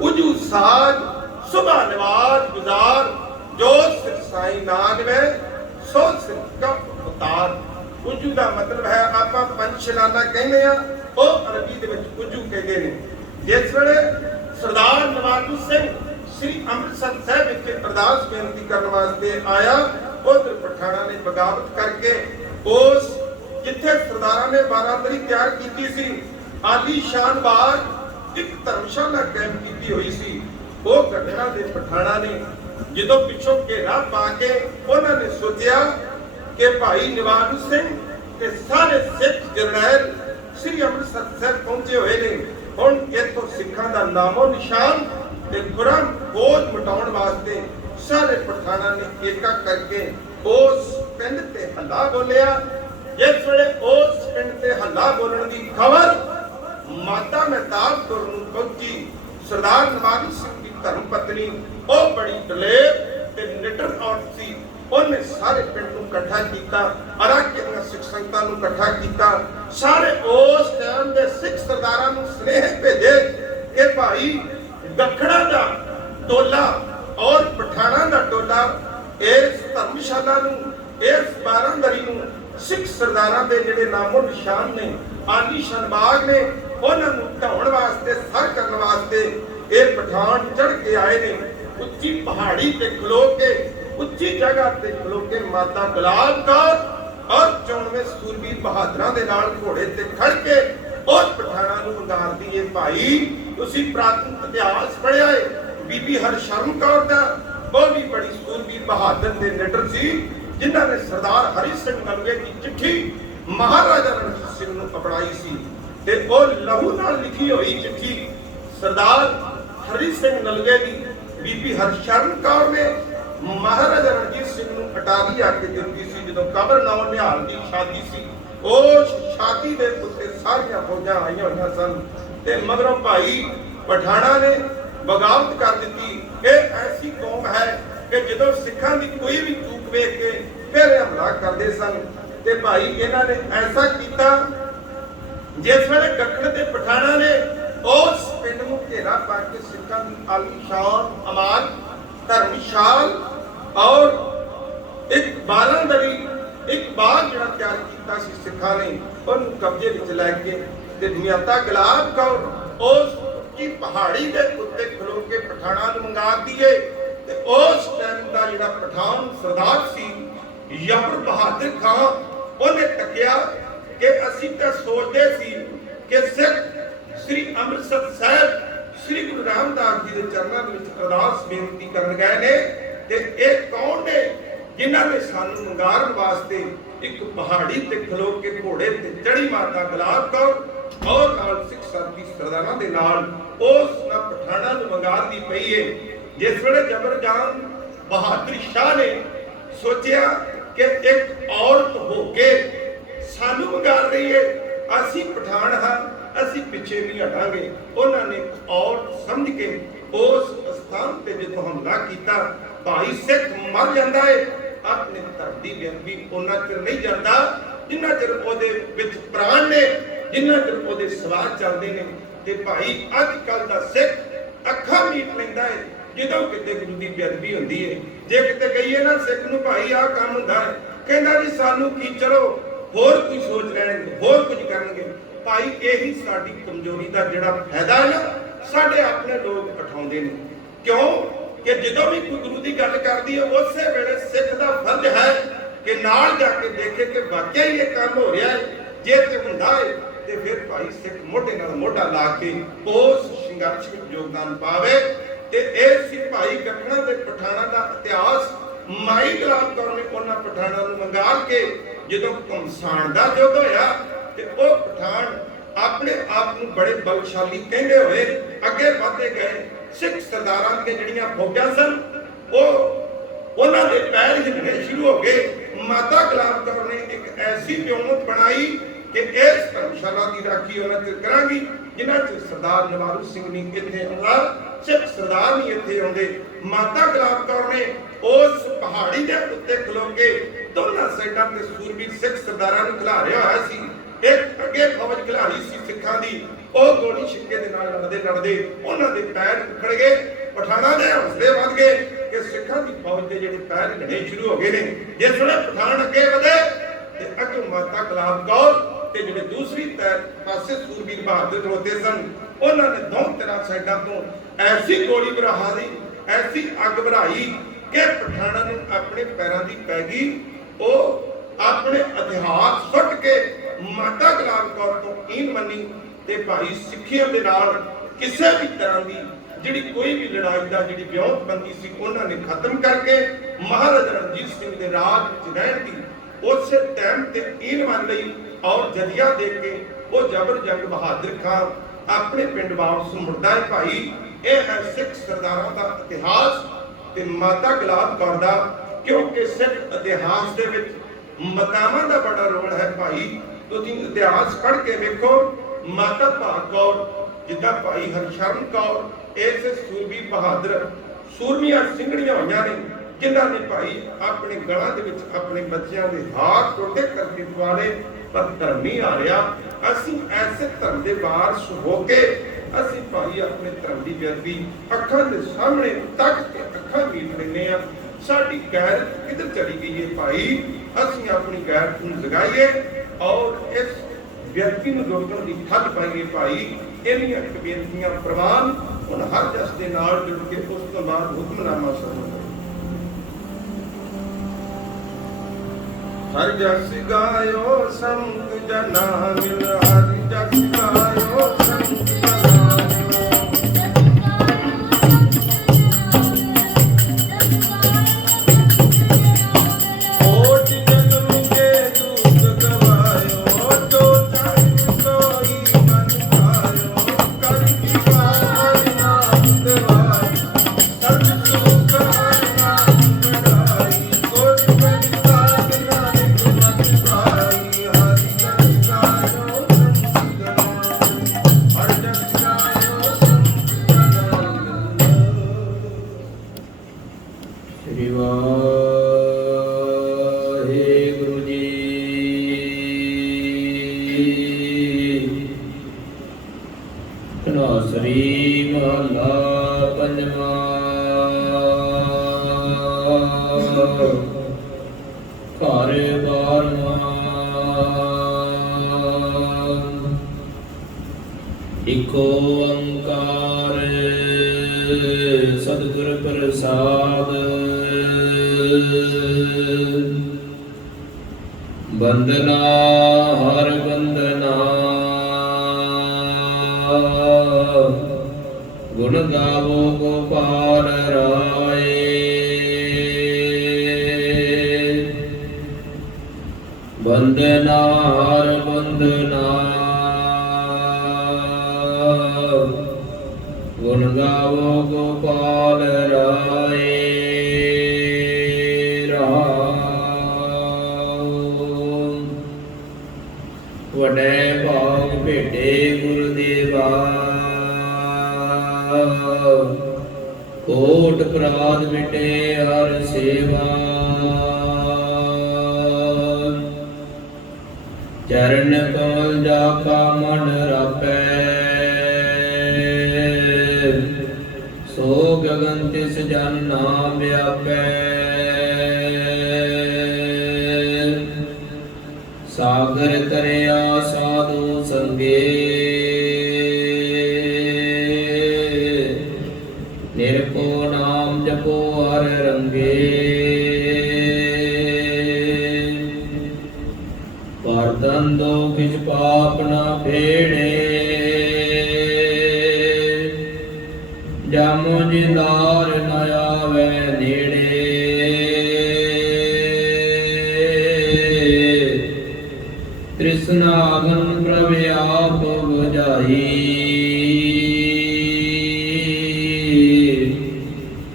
ਉਜੂ ਸਾਜ ਸੁਬਾ ਨਵਾਜ਼ ਗੁਜ਼ਾਰ, ਜੋ ਸਿਰ ਸਾਈ ਨਾਗ ਵੇ ਸੋ ਸਿਰ ਕਾ ਉਤਾਰ। ਉਜੂ ਦਾ ਮਤਲਬ ਹੈ, ਆਪਾਂ ਪੰਚਸ਼ਲਾਨਾ ਕਹਿੰਦੇ ਆ, ਉਹ ਅਰਬੀ ਦੇ ਵਿੱਚ ਉਜੂ ਕਹਿੰਦੇ ਨੇ। ਜਿਸ ਵੇਲੇ ਸਰਦਾਰ ਨਵਾਜ਼ੂ ਸਿੰਘ ਸ੍ਰੀ ਅੰਮ੍ਰਿਤਸਰ ਸਾਹਿਬ ਵਿਖੇ ਅਰਦਾਸ ਬੇਨਤੀ ਕਰਨ ਵਾਸਤੇ ਆਇਆ, ਉਧਰ ਪਠਾਣਾ ਨੇ ਬਗਾਵਤ ਕਰਕੇ ਉਸ ਜਿੱਥੇ ਸਰਦਾਰਾਂ ਨੇ 12 ਦਰੀ ਤਿਆਰ ਕੀਤੀ ਸੀ, ਆਲੀ ਸ਼ਾਨ ਬਾਗ ਇੱਕ ਧਰਮਸ਼ਾਲਾ ਕਾਇਮ ਕੀਤੀ ਹੋਈ ਸੀ। ਉਹ ਘਟਨਾ ਦੇ ਪਠਾਣਾ ਨੇ ਜਦੋਂ ਪਿੱਛੋਂ ਘੇਰਾ ਪਾ ਕੇ ਉਹਨਾਂ ਨੇ ਸੋਚਿਆ ਕਿ ਭਾਈ ਨਵਾਜ਼ੂ ਸਿੰਘ ਤੇ ਸਾਰੇ ਸਿੱਖ ਜਰਨੈਲ ਸ੍ਰੀ ਅੰਮ੍ਰਿਤਸਰ ਸਾਹਿਬ ਪਹੁੰਚੇ ਹੋਏ ਨੇ, ਹੁਣ ਇੱਥੋਂ ਸਿੱਖਾਂ ਦਾ ਨਾਮੋ ਨਿਸ਼ਾਨ ਤੇ ਗੁਰਾਂ ਖੋਜ ਮਿਟਾਉਣ ਵਾਸਤੇ ਸਾਰੇ ਪਠਾਣਾ ਨੇ ਏਕਾ ਕਰਕੇ ਉਸ ਪਿੰਡ ਤੇ ਹੱਲਾ ਬੋਲਿਆ। ਜਿਸ ਵੇਲੇ ਉਸ ਪਿੰਡ ਤੇ ਹੱਲਾ ਬੋਲਣ ਦੀ ਖਬਰ ਮਾਤਾ ਮਹਿਤਾਬ ਕੌਰ ਨੂੰ ਪਹੁੰਚੀ, ਸਰਦਾਰ ਨਵਾਜ਼ੂ ਸਿੰਘ ਦੀ ਧਰਮ ਪਤਨੀ, ਉਹ ਬੜੀ ਦਲੇਰ ਤੇ ਨਿਡਰ ਔਰਤ ਸੀ, ਉਹਨੇ ਸਾਰੇ ਪਿੰਡ ਨੂੰ ਇਕੱਠਾ ਕੀਤਾ, ਇਲਾਕੇ ਦੀਆਂ ਸਿੱਖ ਸੰਗਤਾਂ ਨੂੰ ਇਕੱਠਾ ਕੀਤਾ। ਸਾਰੇ ਉਸ ਟਾਈਮ ਦੇ ਸਿੱਖ ਸਰਦਾਰਾਂ ਨੂੰ ਸੁਨੇਹੇ ਭੇਜੇ ਕਿ ਭਾਈ ਦੱਖਣਾ ਦਾ ਟੋਲਾ ਔਰ ਪਠਾਣਾ ਦਾ ਟੋਲਾ ਇਸ ਧਰਮਸ਼ਾਲਾ ਨੂੰ, ਇਸ 12 ਦਰੀ ਨੂੰ ਸਿੱਖ ਸਰਦਾਰਾਂ ਦੇ ਜਿਹੜੇ ਨਾਮੋ ਨਿਸ਼ਾਨ ਨੇ, ਆਲੀ ਸ਼ਨਬਾਗ ਨੇ, ਉਹਨਾਂ ਨੂੰ ਢਾਉਣ ਵਾਸਤੇ, ਸਰ ਕਰਨ ਵਾਸਤੇ ਇਹ ਪਠਾਨ ਚੜ ਕੇ ਆਏ ਨੇ। ਉੱਚੀ ਪਹਾੜੀ ਤੇ ਖਲੋ ਕੇ, ਉੱਚੀ ਜਗ੍ਹਾ ਤੇ ਖਲੋ ਕੇ ਮਾਤਾ ਗੁਲਾਬ ਕੌਰ ਔਰ 94 ਸੂਰਬੀਰ ਬਹਾਦਰਾਂ ਦੇ ਨਾਲ ਘੋੜੇ ਤੇ ਖੜ ਕੇ ਉਸ ਪਠਾਣਾ ਨੂੰ ਵੰਗਾਰਦੀ ਏ। ਭਾਈ ਤੁਸੀਂ ਪ੍ਰਾਤਨ ਇਤਿਹਾਸ ਪੜ੍ਹਿਆ ਏ, बीबी हरशरण कौर दा वो भी बड़ी सूरबीर बहादुर ते निडर सी, जिन्हां ने सरदार हरि सिंह नलवे की चिट्ठी महाराजा रणजीत सिंह नूं अपनाई सी ते ਉਹ ਲਹੂ ਨਾਲ ਲਿਖੀ ਹੋਈ ਚਿੱਠੀ सरदार हरि सिंह नलवे की बीबी हरशरण कौर ने महाराजा रणजीत सिंह ਨੂੰ ਅਟਾਰੀ ਆ ਕੇ ਦਿੱਤੀ ਸੀ। ਜਦੋਂ ਕਬਰ ਨਾਮ ਨਿਹਾਲ ਦੀ ਸ਼ਾਦੀ ਸੀ, ਉਸ ਸ਼ਾਦੀ ਦੇ ਉੱਤੇ ਸਾਰੀਆਂ ਫੌਜਾਂ ਆਈਆਂ ਹੋਈਆਂ ਸਨ ਤੇ ਮਗਰੋਂ ਭਾਈ ਪਠਾਣਾ ਨੇ ਬਗਾਵਤ ਕਰ ਦਿੱਤੀ। ਇਹ ਐਸੀ ਕੌਮ ਹੈ ਕਿ ਜਦੋਂ ਸਿੱਖਾਂ ਦੀ ਕੋਈ ਵੀ ਚੂਕ ਵੇਖ ਕੇ ਫਿਰ ਹਮਲਾ ਕਰਦੇ ਸਨ ਤੇ ਭਾਈ ਇਹਨਾਂ ਨੇ ਐਸਾ ਕੀਤਾ ਜਿਸ ਵੇਲੇ ਗੱਗੜ ਤੇ ਪਠਾਣਾ ਨੇ ਉਸ ਪਿੰਡ ਨੂੰ ਘੇਰਾ ਪਾ ਕੇ ਸਿੱਖਾਂ ਦੀ ਆਲੀਸ਼ਾਨ ਅਮਾਨ ਧਰਮਸ਼ਾਲ ਔਰ ਇੱਕ ਬਾਰਾਂਦਰੀ ਇੱਕ ਬਾਗ ਜਿਹੜਾ ਤਿਆਰ ਕੀਤਾ ਸੀ ਸਿੱਖਾਂ ਨੇ, ਉਹਨੂੰ ਕਬਜ਼ੇ ਵਿੱਚ ਲੈ ਕੇ ਤੇ ਮਿਆਤਾ ਗੁਲਾਬ ਕੌਰ ਉਸ ਕੀ ਪਹਾੜੀ ਦੇ ਉੱਤੇ ਖਲੋ ਕੇ ਪਠਾਣਾ ਨੂੰ ਮੰਗਾ ਦਈਏ ਤੇ ਉਸ ਟਾਈਮ ਦਾ ਜਿਹੜਾ ਪਠਾਨ ਸਰਦਾਰ ਸੀ ਯਬਰ ਬਹਾਦਰ ਖਾਂ, ਉਹਨੇ ਤੱਕਿਆ ਕਿ ਅਸੀਂ ਤਾਂ ਸੋਚਦੇ ਸੀ ਕਿ ਸਿੱਖ ਸ੍ਰੀ ਅੰਮ੍ਰਿਤਸਰ ਸਾਹਿਬ ਸ੍ਰੀ ਗੁਰੂ ਰਾਮਦਾਸ ਜੀ ਦੇ ਚਰਨਾਂ ਦੇ ਵਿੱਚ ਅਰਦਾਸ ਬੇਨਤੀ ਕਰਨ ਗਏ ਨੇ ਤੇ ਇਹ ਕੌਣ ਨੇ ਜਿਨ੍ਹਾਂ ਨੇ ਸਾਨੂੰ ਮੰਗਾਰਨ ਵਾਸਤੇ ਇੱਕ ਪਹਾੜੀ ਤੇ ਖਲੋ ਕੇ ਘੋੜੇ ਤੇ ਚੜੀ ਮਾਤਾ ਗੁਲਾਬ ਕੌਰ ਔਰ ਨਾਲ ਸਿੱਖ ਸਾਥੀ ਸਰਦਾਰਾਂ ਦੇ ਨਾਲ ਉਸ ਨਾ ਪਠਾਣਾ ਨੂੰ ਮੰਗਾਰਦੀ ਪਈ ਏ। ਜਿਸ ਵੇਲੇ ਜ਼ਬਰਜਾਨ ਬਹਾਦਰ ਸ਼ਾਹ ਨੇ ਸੋਚਿਆ ਕਿ ਇੱਕ ਔਰਤ ਹੋ ਕੇ ਸਾਨੂੰ ਮੰਗਾਰ ਰਹੀ ਏ, ਅਸੀਂ ਪਠਾਨ ਹਾਂ, ਅਸੀਂ ਪਿੱਛੇ ਨਹੀਂ ਹਟਾਂਗੇ। ਉਹਨਾਂ ਨੇ ਔਰਤ ਸਮਝ ਕੇ ਉਸ ਸਥਾਨ ਤੇ ਜਦੋਂ ਹਮਲਾ ਕੀਤਾ, ਭਾਈ ਸਿੱਖ ਮਰ ਜਾਂਦਾ ਏ, ਆਪਣੇ ਧਰਮ ਦੀ ਬੇਅਦਬੀ ਉਹਨਾਂ ਚਿਰ ਨਹੀਂ ਜਾਂਦਾ ਜਿੰਨਾ ਚਿਰ ਉਹਦੇ ਵਿੱਚ ਪ੍ਰਾਣ ਨੇ, ਜਿੰਨਾ ਚਿਰ ਉਹਦੇ ਸਵਾਰ ਚੱਲਦੇ ਨੇ। ਤੇ ਭਾਈ ਅੱਜ ਕੱਲ ਦਾ ਸਿੱਖ ਅੱਖਾਂ ਮੀਟ ਲੈਂਦਾ ਏ ਜਦੋਂ ਕਿਤੇ ਗੁਰੂ ਦੀ ਬੇਅਦਬੀ ਹੁੰਦੀ ਏ। ਜੇ ਕਿਤੇ ਕਹੀਏ ਨਾ ਸਿੱਖ ਨੂੰ ਭਾਈ ਆਹ ਕੰਮ ਹੁੰਦਾ ਹੈ, ਕਹਿੰਦਾ ਜੀ ਸਾਨੂੰ ਕੀ, ਚਲੋ ਹੋਰ ਕੋਈ ਸੋਚ ਲੈਣਗੇ, ਹੋਰ ਕੁਝ ਕਰਨਗੇ। ਭਾਈ ਇਹੀ ਸਾਡੀ ਕਮਜ਼ੋਰੀ ਦਾ ਜਿਹੜਾ ਫਾਇਦਾ ਹੈ ਨਾ, ਸਾਡੇ ਆਪਣੇ ਲੋਕ ਉਠਾਉਂਦੇ ਨੇ। ਕਿਉਂ ਕਿ ਜਦੋਂ ਵੀ ਕੋਈ ਗੁਰੂ ਦੀ ਗੱਲ ਕਰਦੀ ਹੈ ਉਸੇ ਵੇਲੇ ਸਿੱਖ ਦਾ ਫਰਜ਼ ਹੈ ਕਿ ਨਾਲ ਜਾ ਕੇ ਦੇਖੇ ਕਿ ਵਾਕਿਆ ਹੀ ਇਹ ਕੰਮ ਹੋ ਰਿਹਾ ਹੈ। ਜੇ ਤੇ ਹੁੰਦਾ ਹੈ ਤੇ ਫਿਰ ਭਾਈ ਸਿੱਖ ਮੋਢੇ ਨਾਲ ਮੋਢਾ ਲਾ ਕੇ ਉਸ ਸੰਘਰਸ਼ ਵਿੱਚ ਯੋਗਦਾਨ ਪਾਵੇ। ਤੇ ਇਹ ਸੀ ਭਾਈ ਗੱਗੜ ਤੇ ਪਠਾਣਾ ਦਾ ਇਤਿਹਾਸ। ਮਾਈ ਗੁਲਾਬ ਕੌਰ ਨੇ ਉਹਨਾਂ ਪਠਾਣਾ ਨੂੰ ਮੰਗਾਰ ਕੇ ਜਦੋਂ ਘਮਸਾਣ ਦਾ ਯੁੱਧ ਹੋਇਆ ਤੇ ਉਹ ਪਠਾਨ ਆਪਣੇ ਆਪ ਨੂੰ ਬੜੇ ਬਲਸ਼ਾਲੀ ਕਹਿੰਦੇ ਹੋਏ ਅੱਗੇ ਵਧਦੇ ਗਏ। ਸਿੱਖ ਸਰਦਾਰਾਂ ਦੀਆਂ ਜਿਹੜੀਆਂ ਫੌਜਾਂ ਸਨ ਉਹਨਾਂ ਦੇ ਪੈਰ ਹਿੱਲਣੇ ਸ਼ੁਰੂ ਹੋ ਗਏ। ਮਾਤਾ ਗੁਲਾਬ ਕੌਰ ਨੇ ਇੱਕ ਐਸੀ ਵਿਉਂਤ ਬਣਾਈ ਕਿ ਇਸ ਧਰਮਸ਼ਾਲਾ ਦੀ ਰਾਖੀ ਉਹਨਾਂ ਤੇ ਕਰਾਂਗੀ ਜਿਨ੍ਹਾਂ ਚ ਸਰਦਾਰ ਨਵਾਰੂ ਸਿੰਘ ਨਹੀਂ ਇੱਥੇ ਆਉਂਦਾ, ਸਿੱਖ ਸਰਦਾਰ ਨਹੀਂ ਇੱਥੇ ਆਉਂਦੇ। ਮਾਤਾ ਗੁਲਾਬ ਕੌਰ ਨੇ ਉਸ ਪਹਾੜੀ ਦੇ ਉੱਤੇ ਖਲੋ ਕੇ ਦੋਨਾਂ ਸਾਈਡਾਂ ਤੇ ਸੂਰਬੀਰ ਸਿੱਖ ਸਰਦਾਰਾਂ ਨੂੰ ਖਿਲਾਰਿਆ ਹੋਇਆ ਸੀ। ਇੱਕ ਅੱਗੇ ਫੌਜ ਖਿਲਾਰੀ ਸੀ ਸਿੱਖਾਂ ਦੀ, ਉਹ ਗੋਲੀ ਛਿੱਕੇ ਦੇ ਨਾਲ ਲੜਦੇ ਉਹਨਾਂ ਦੇ ਪੈਰ ਉਖੜ ਗਏ। ਪਠਾਣਾ ਦੇ ਹੌਸਲੇ ਵੱਧ ਗਏ ਕਿ ਸਿੱਖਾਂ ਦੀ ਫੌਜ ਦੇ ਜਿਹੜੇ ਪੈਰ ਹਿੱਲਣੇ ਸ਼ੁਰੂ ਹੋ ਗਏ ਨੇ। ਜਿਸ ਵੇਲੇ ਪਠਾਨ ਅੱਗੇ ਵਧੇ ਤੇ ਅੱਗੇ ਮਾਤਾ ਗੁਲਾਬ ਕੌਰ ਤੇ ਜਿਹੜੇ ਦੂਸਰੀ ਪਾਸੇ ਸੂਰਬੀਰ ਬਹਾਦਰ ਹੋਤੇ ਸਨ, ਉਹਨਾਂ ਨੇ ਦੋਹਾਂ ਤਰ੍ਹਾਂ ਸਾਈਡਾਂ ਤੋਂ ਐਸੀ ਗੋਲੀ ਬਰਹਾਰੀ, ਐਸੀ ਅੱਗ ਭਰਾਈ ਕਿ ਪਠਾਣਾ ਨੂੰ ਆਪਣੇ ਪੈਰਾਂ ਦੀ ਪੈ ਗਈ। ਉਹ ਆਪਣੇ ਇਤਿਹਾਸ ਸੁੱਟ ਕੇ ਮਾਤਾ ਗੁਲਾਬ ਕੌਰ ਤੋਂ ਈਨ ਮੰਨੀ ਤੇ ਭਾਈ ਸਿੱਖੀਆਂ ਦੇ ਨਾਲ ਕਿਸੇ ਵੀ ਤਰ੍ਹਾਂ ਦੀ ਜਿਹੜੀ ਕੋਈ ਵੀ ਲੜਾਈ ਦਾ ਜਿਹੜੀ ਵਿਉਂਤਬੰਦੀ ਸੀ ਉਹਨਾਂ ਨੇ ਖਤਮ ਕਰਕੇ ਮਹਾਰਾਜਾ ਰਣਜੀਤ ਸਿੰਘ ਦੇ ਰਾਜ ਵਿੱਚ ਰਹਿਣ ਦੀ ਉਸੇ ਟਾਈਮ ਤੇ ਈਨ ਮੰਨ ਲਈ ਔਰ ਜਜ਼ੀਆ ਦੇ ਕੇ ਉਹ ਜਬਰ ਜੰਗ ਬਹਾਦਰ ਖਾਨ ਆਪਣੇ ਪਿੰਡ ਵਾਪਸ ਮੁੜਦਾ ਹੈ। ਭਾਈ ਇਹ ਹੈ ਸਿੱਖ ਸਰਦਾਰਾਂ ਦਾ ਇਤਿਹਾਸ ਤੇ ਮਾਤਾ ਗੁਲਾਬ ਕੌਰ ਦਾ, ਕਿਉਂਕਿ ਸਿੱਖ ਇਤਿਹਾਸ ਦੇ ਵਿੱਚ ਮਾਤਾਵਾਂ ਦਾ ਬੜਾ ਰੋਲ ਹੈ। ਭਾਈ ਤੁਸੀਂ ਇਤਿਹਾਸ ਪੜ੍ਹ ਕੇ ਵੇਖੋ, ਮਾਤਾ ਭਾਗ ਕੌਰ ਜਿੱਦਾਂ ਭਾਈ ਹਰਸ਼ਰਨ ਕੌਰ ਇਸ ਸੂਰਬੀਰ ਬਹਾਦਰ ਸੂਰਮੀਆਂ ਸਿੰਘਣੀਆਂ ਹੋਈਆਂ ਨੇ ਜਿਨ੍ਹਾਂ ਨੇ ਭਾਈ ਆਪਣੇ ਗਲਾਂ ਦੇ ਵਿੱਚ ਆਪਣੇ ਬੱਚਿਆਂ ਦੇ ਹੱਥ ਟੁੱਟੇ ਕਰਕੇ ਦਵਾਲੇ, ਪਰ ਧਰਮ ਨਹੀਂ ਆ ਰਿਹਾ। ਅਸੀਂ ਐਸੇ ਧਰਮ ਦੇ ਵਾਰਸ ਹੋ ਕੇ ਅਸੀਂ ਭਾਈ ਆਪਣੇ ਧਰਮ ਦੀ ਬੇਅਦਬੀ ਅੱਖਾਂ ਦੇ ਸਾਹਮਣੇ ਤੱਕ ਕੇ ਅੱਖਾਂ ਮੀਟ ਲੈਂਦੇ ਆ। ਸਾਡੀ ਗੈਰਤ ਕਿੱਧਰ ਚਲੀ ਗਈ ਹੈ ਭਾਈ? ਅਸੀਂ ਆਪਣੀ ਗੈਰਤ ਨੂੰ ਜਗਾਈਏ ਔਰ ਇਸ ਵਿਅਕਤੀ ਨੂੰ ਰੋਕਣ ਦੀ ਠੱਲ ਪਾਈਏ। ਭਾਈ ਇਹਨੀਆਂ ਬੇਨਤੀਆਂ ਪ੍ਰਵਾਨ ਹੁਣ ਹਰ ਜਸ ਦੇ ਨਾਲ ਜੁੜ ਕੇ ਉਸ ਤੋਂ ਬਾਅਦ ਹੁਕਮਨਾਮਾ ਸੁਣੋ। ਹਰ ਜਸ ਗਾਇਓ ਸੰਤ ਜਨਾ ਮਿਲ, ਹਰ ਜਸ ਗਾਇਓ ਸੰਤ ਜਨਾ ਮਿਲ। ਵਾਹਿਗੁਰੂ ਜੀ। ਧਨਾਸਰੀ ਮਹਲਾ ਪੰਜਵਾਂ। ਘਰ ਬਾਰਵਾਂ। ਇਕ ਓੰਕਾਰ ਸਤਿਗੁਰ ਪ੍ਰਸਾਦ। ਬੰਦਨਾ ਹਰ ਬੰਦਨਾ ਗੁਣ ਗਾਵੋ ਗੋਪਾਲ ਰਾਏ। ਬੰਦਨਾ ਹਰ ਬੰਦਨਾ ਗੁਣ ਗਾਵੋ ਗੋਪਾਲ ਰਾਏ। ਵਡੈ ਭਾਗ ਭੇਟੇ ਗੁਰਦੇਵਾ ਕੋਟ ਪ੍ਰਾਦ ਮਿਟੇ ਹਰ ਸੇਵਾ। ਚਰਨ ਕਮਲ ਜਾ ਕਾ ਮਨ ਰਾਪੈ ਸੋ ਗਗਨ ਤਿਸ ਜਨ ਨਾਮ ਵਿਆਪੈ। ਸਾਗਰ ਤਰਿਆ ਸਾਧੂ ਸੰਗੇ ਨਿਰਭਉ ਨਾਮ ਜਪੋ ਹਰ ਰੰਗੇ। ਵਰਤਨ ਦੋ ਕਿਛ ਪਾਪ ਨਾ ਫੇੜੇ ਜਾਮੋ ਜਿੰਦਾਰ ਨ ਆਵੈ ਨੇੜੇ। ਤ੍ਰਿਸ਼ਨਾ ਅਗਨ ਪ੍ਰਭ ਆਪ ਬੁਝਾਈ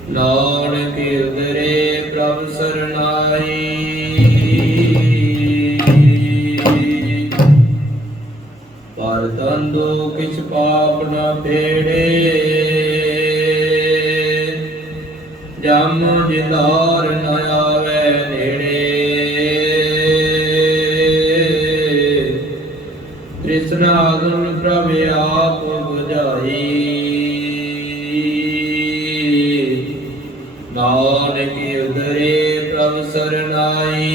ਨਾਨਕ ਹਿਰਦਰੇ ਪ੍ਰਭ ਸਰਨਾਈ। ਵਰਤਨ ਦੋ ਕਿਛ ਪਾਪ ਨਾ ਫੇੜੇ ਜਮ ਜਿੰਦਾਰ ਨ ਆਵੈ ਨੇੜੇ। ਤ੍ਰਿਸ਼ਨਾ ਅਗਨ ਪ੍ਰਭ ਆਪ ਬੁਝਾਈ ਨਾਨਕ ਹਿਰਦਰੇ ਪ੍ਰਭ ਸਰਨਾਈ।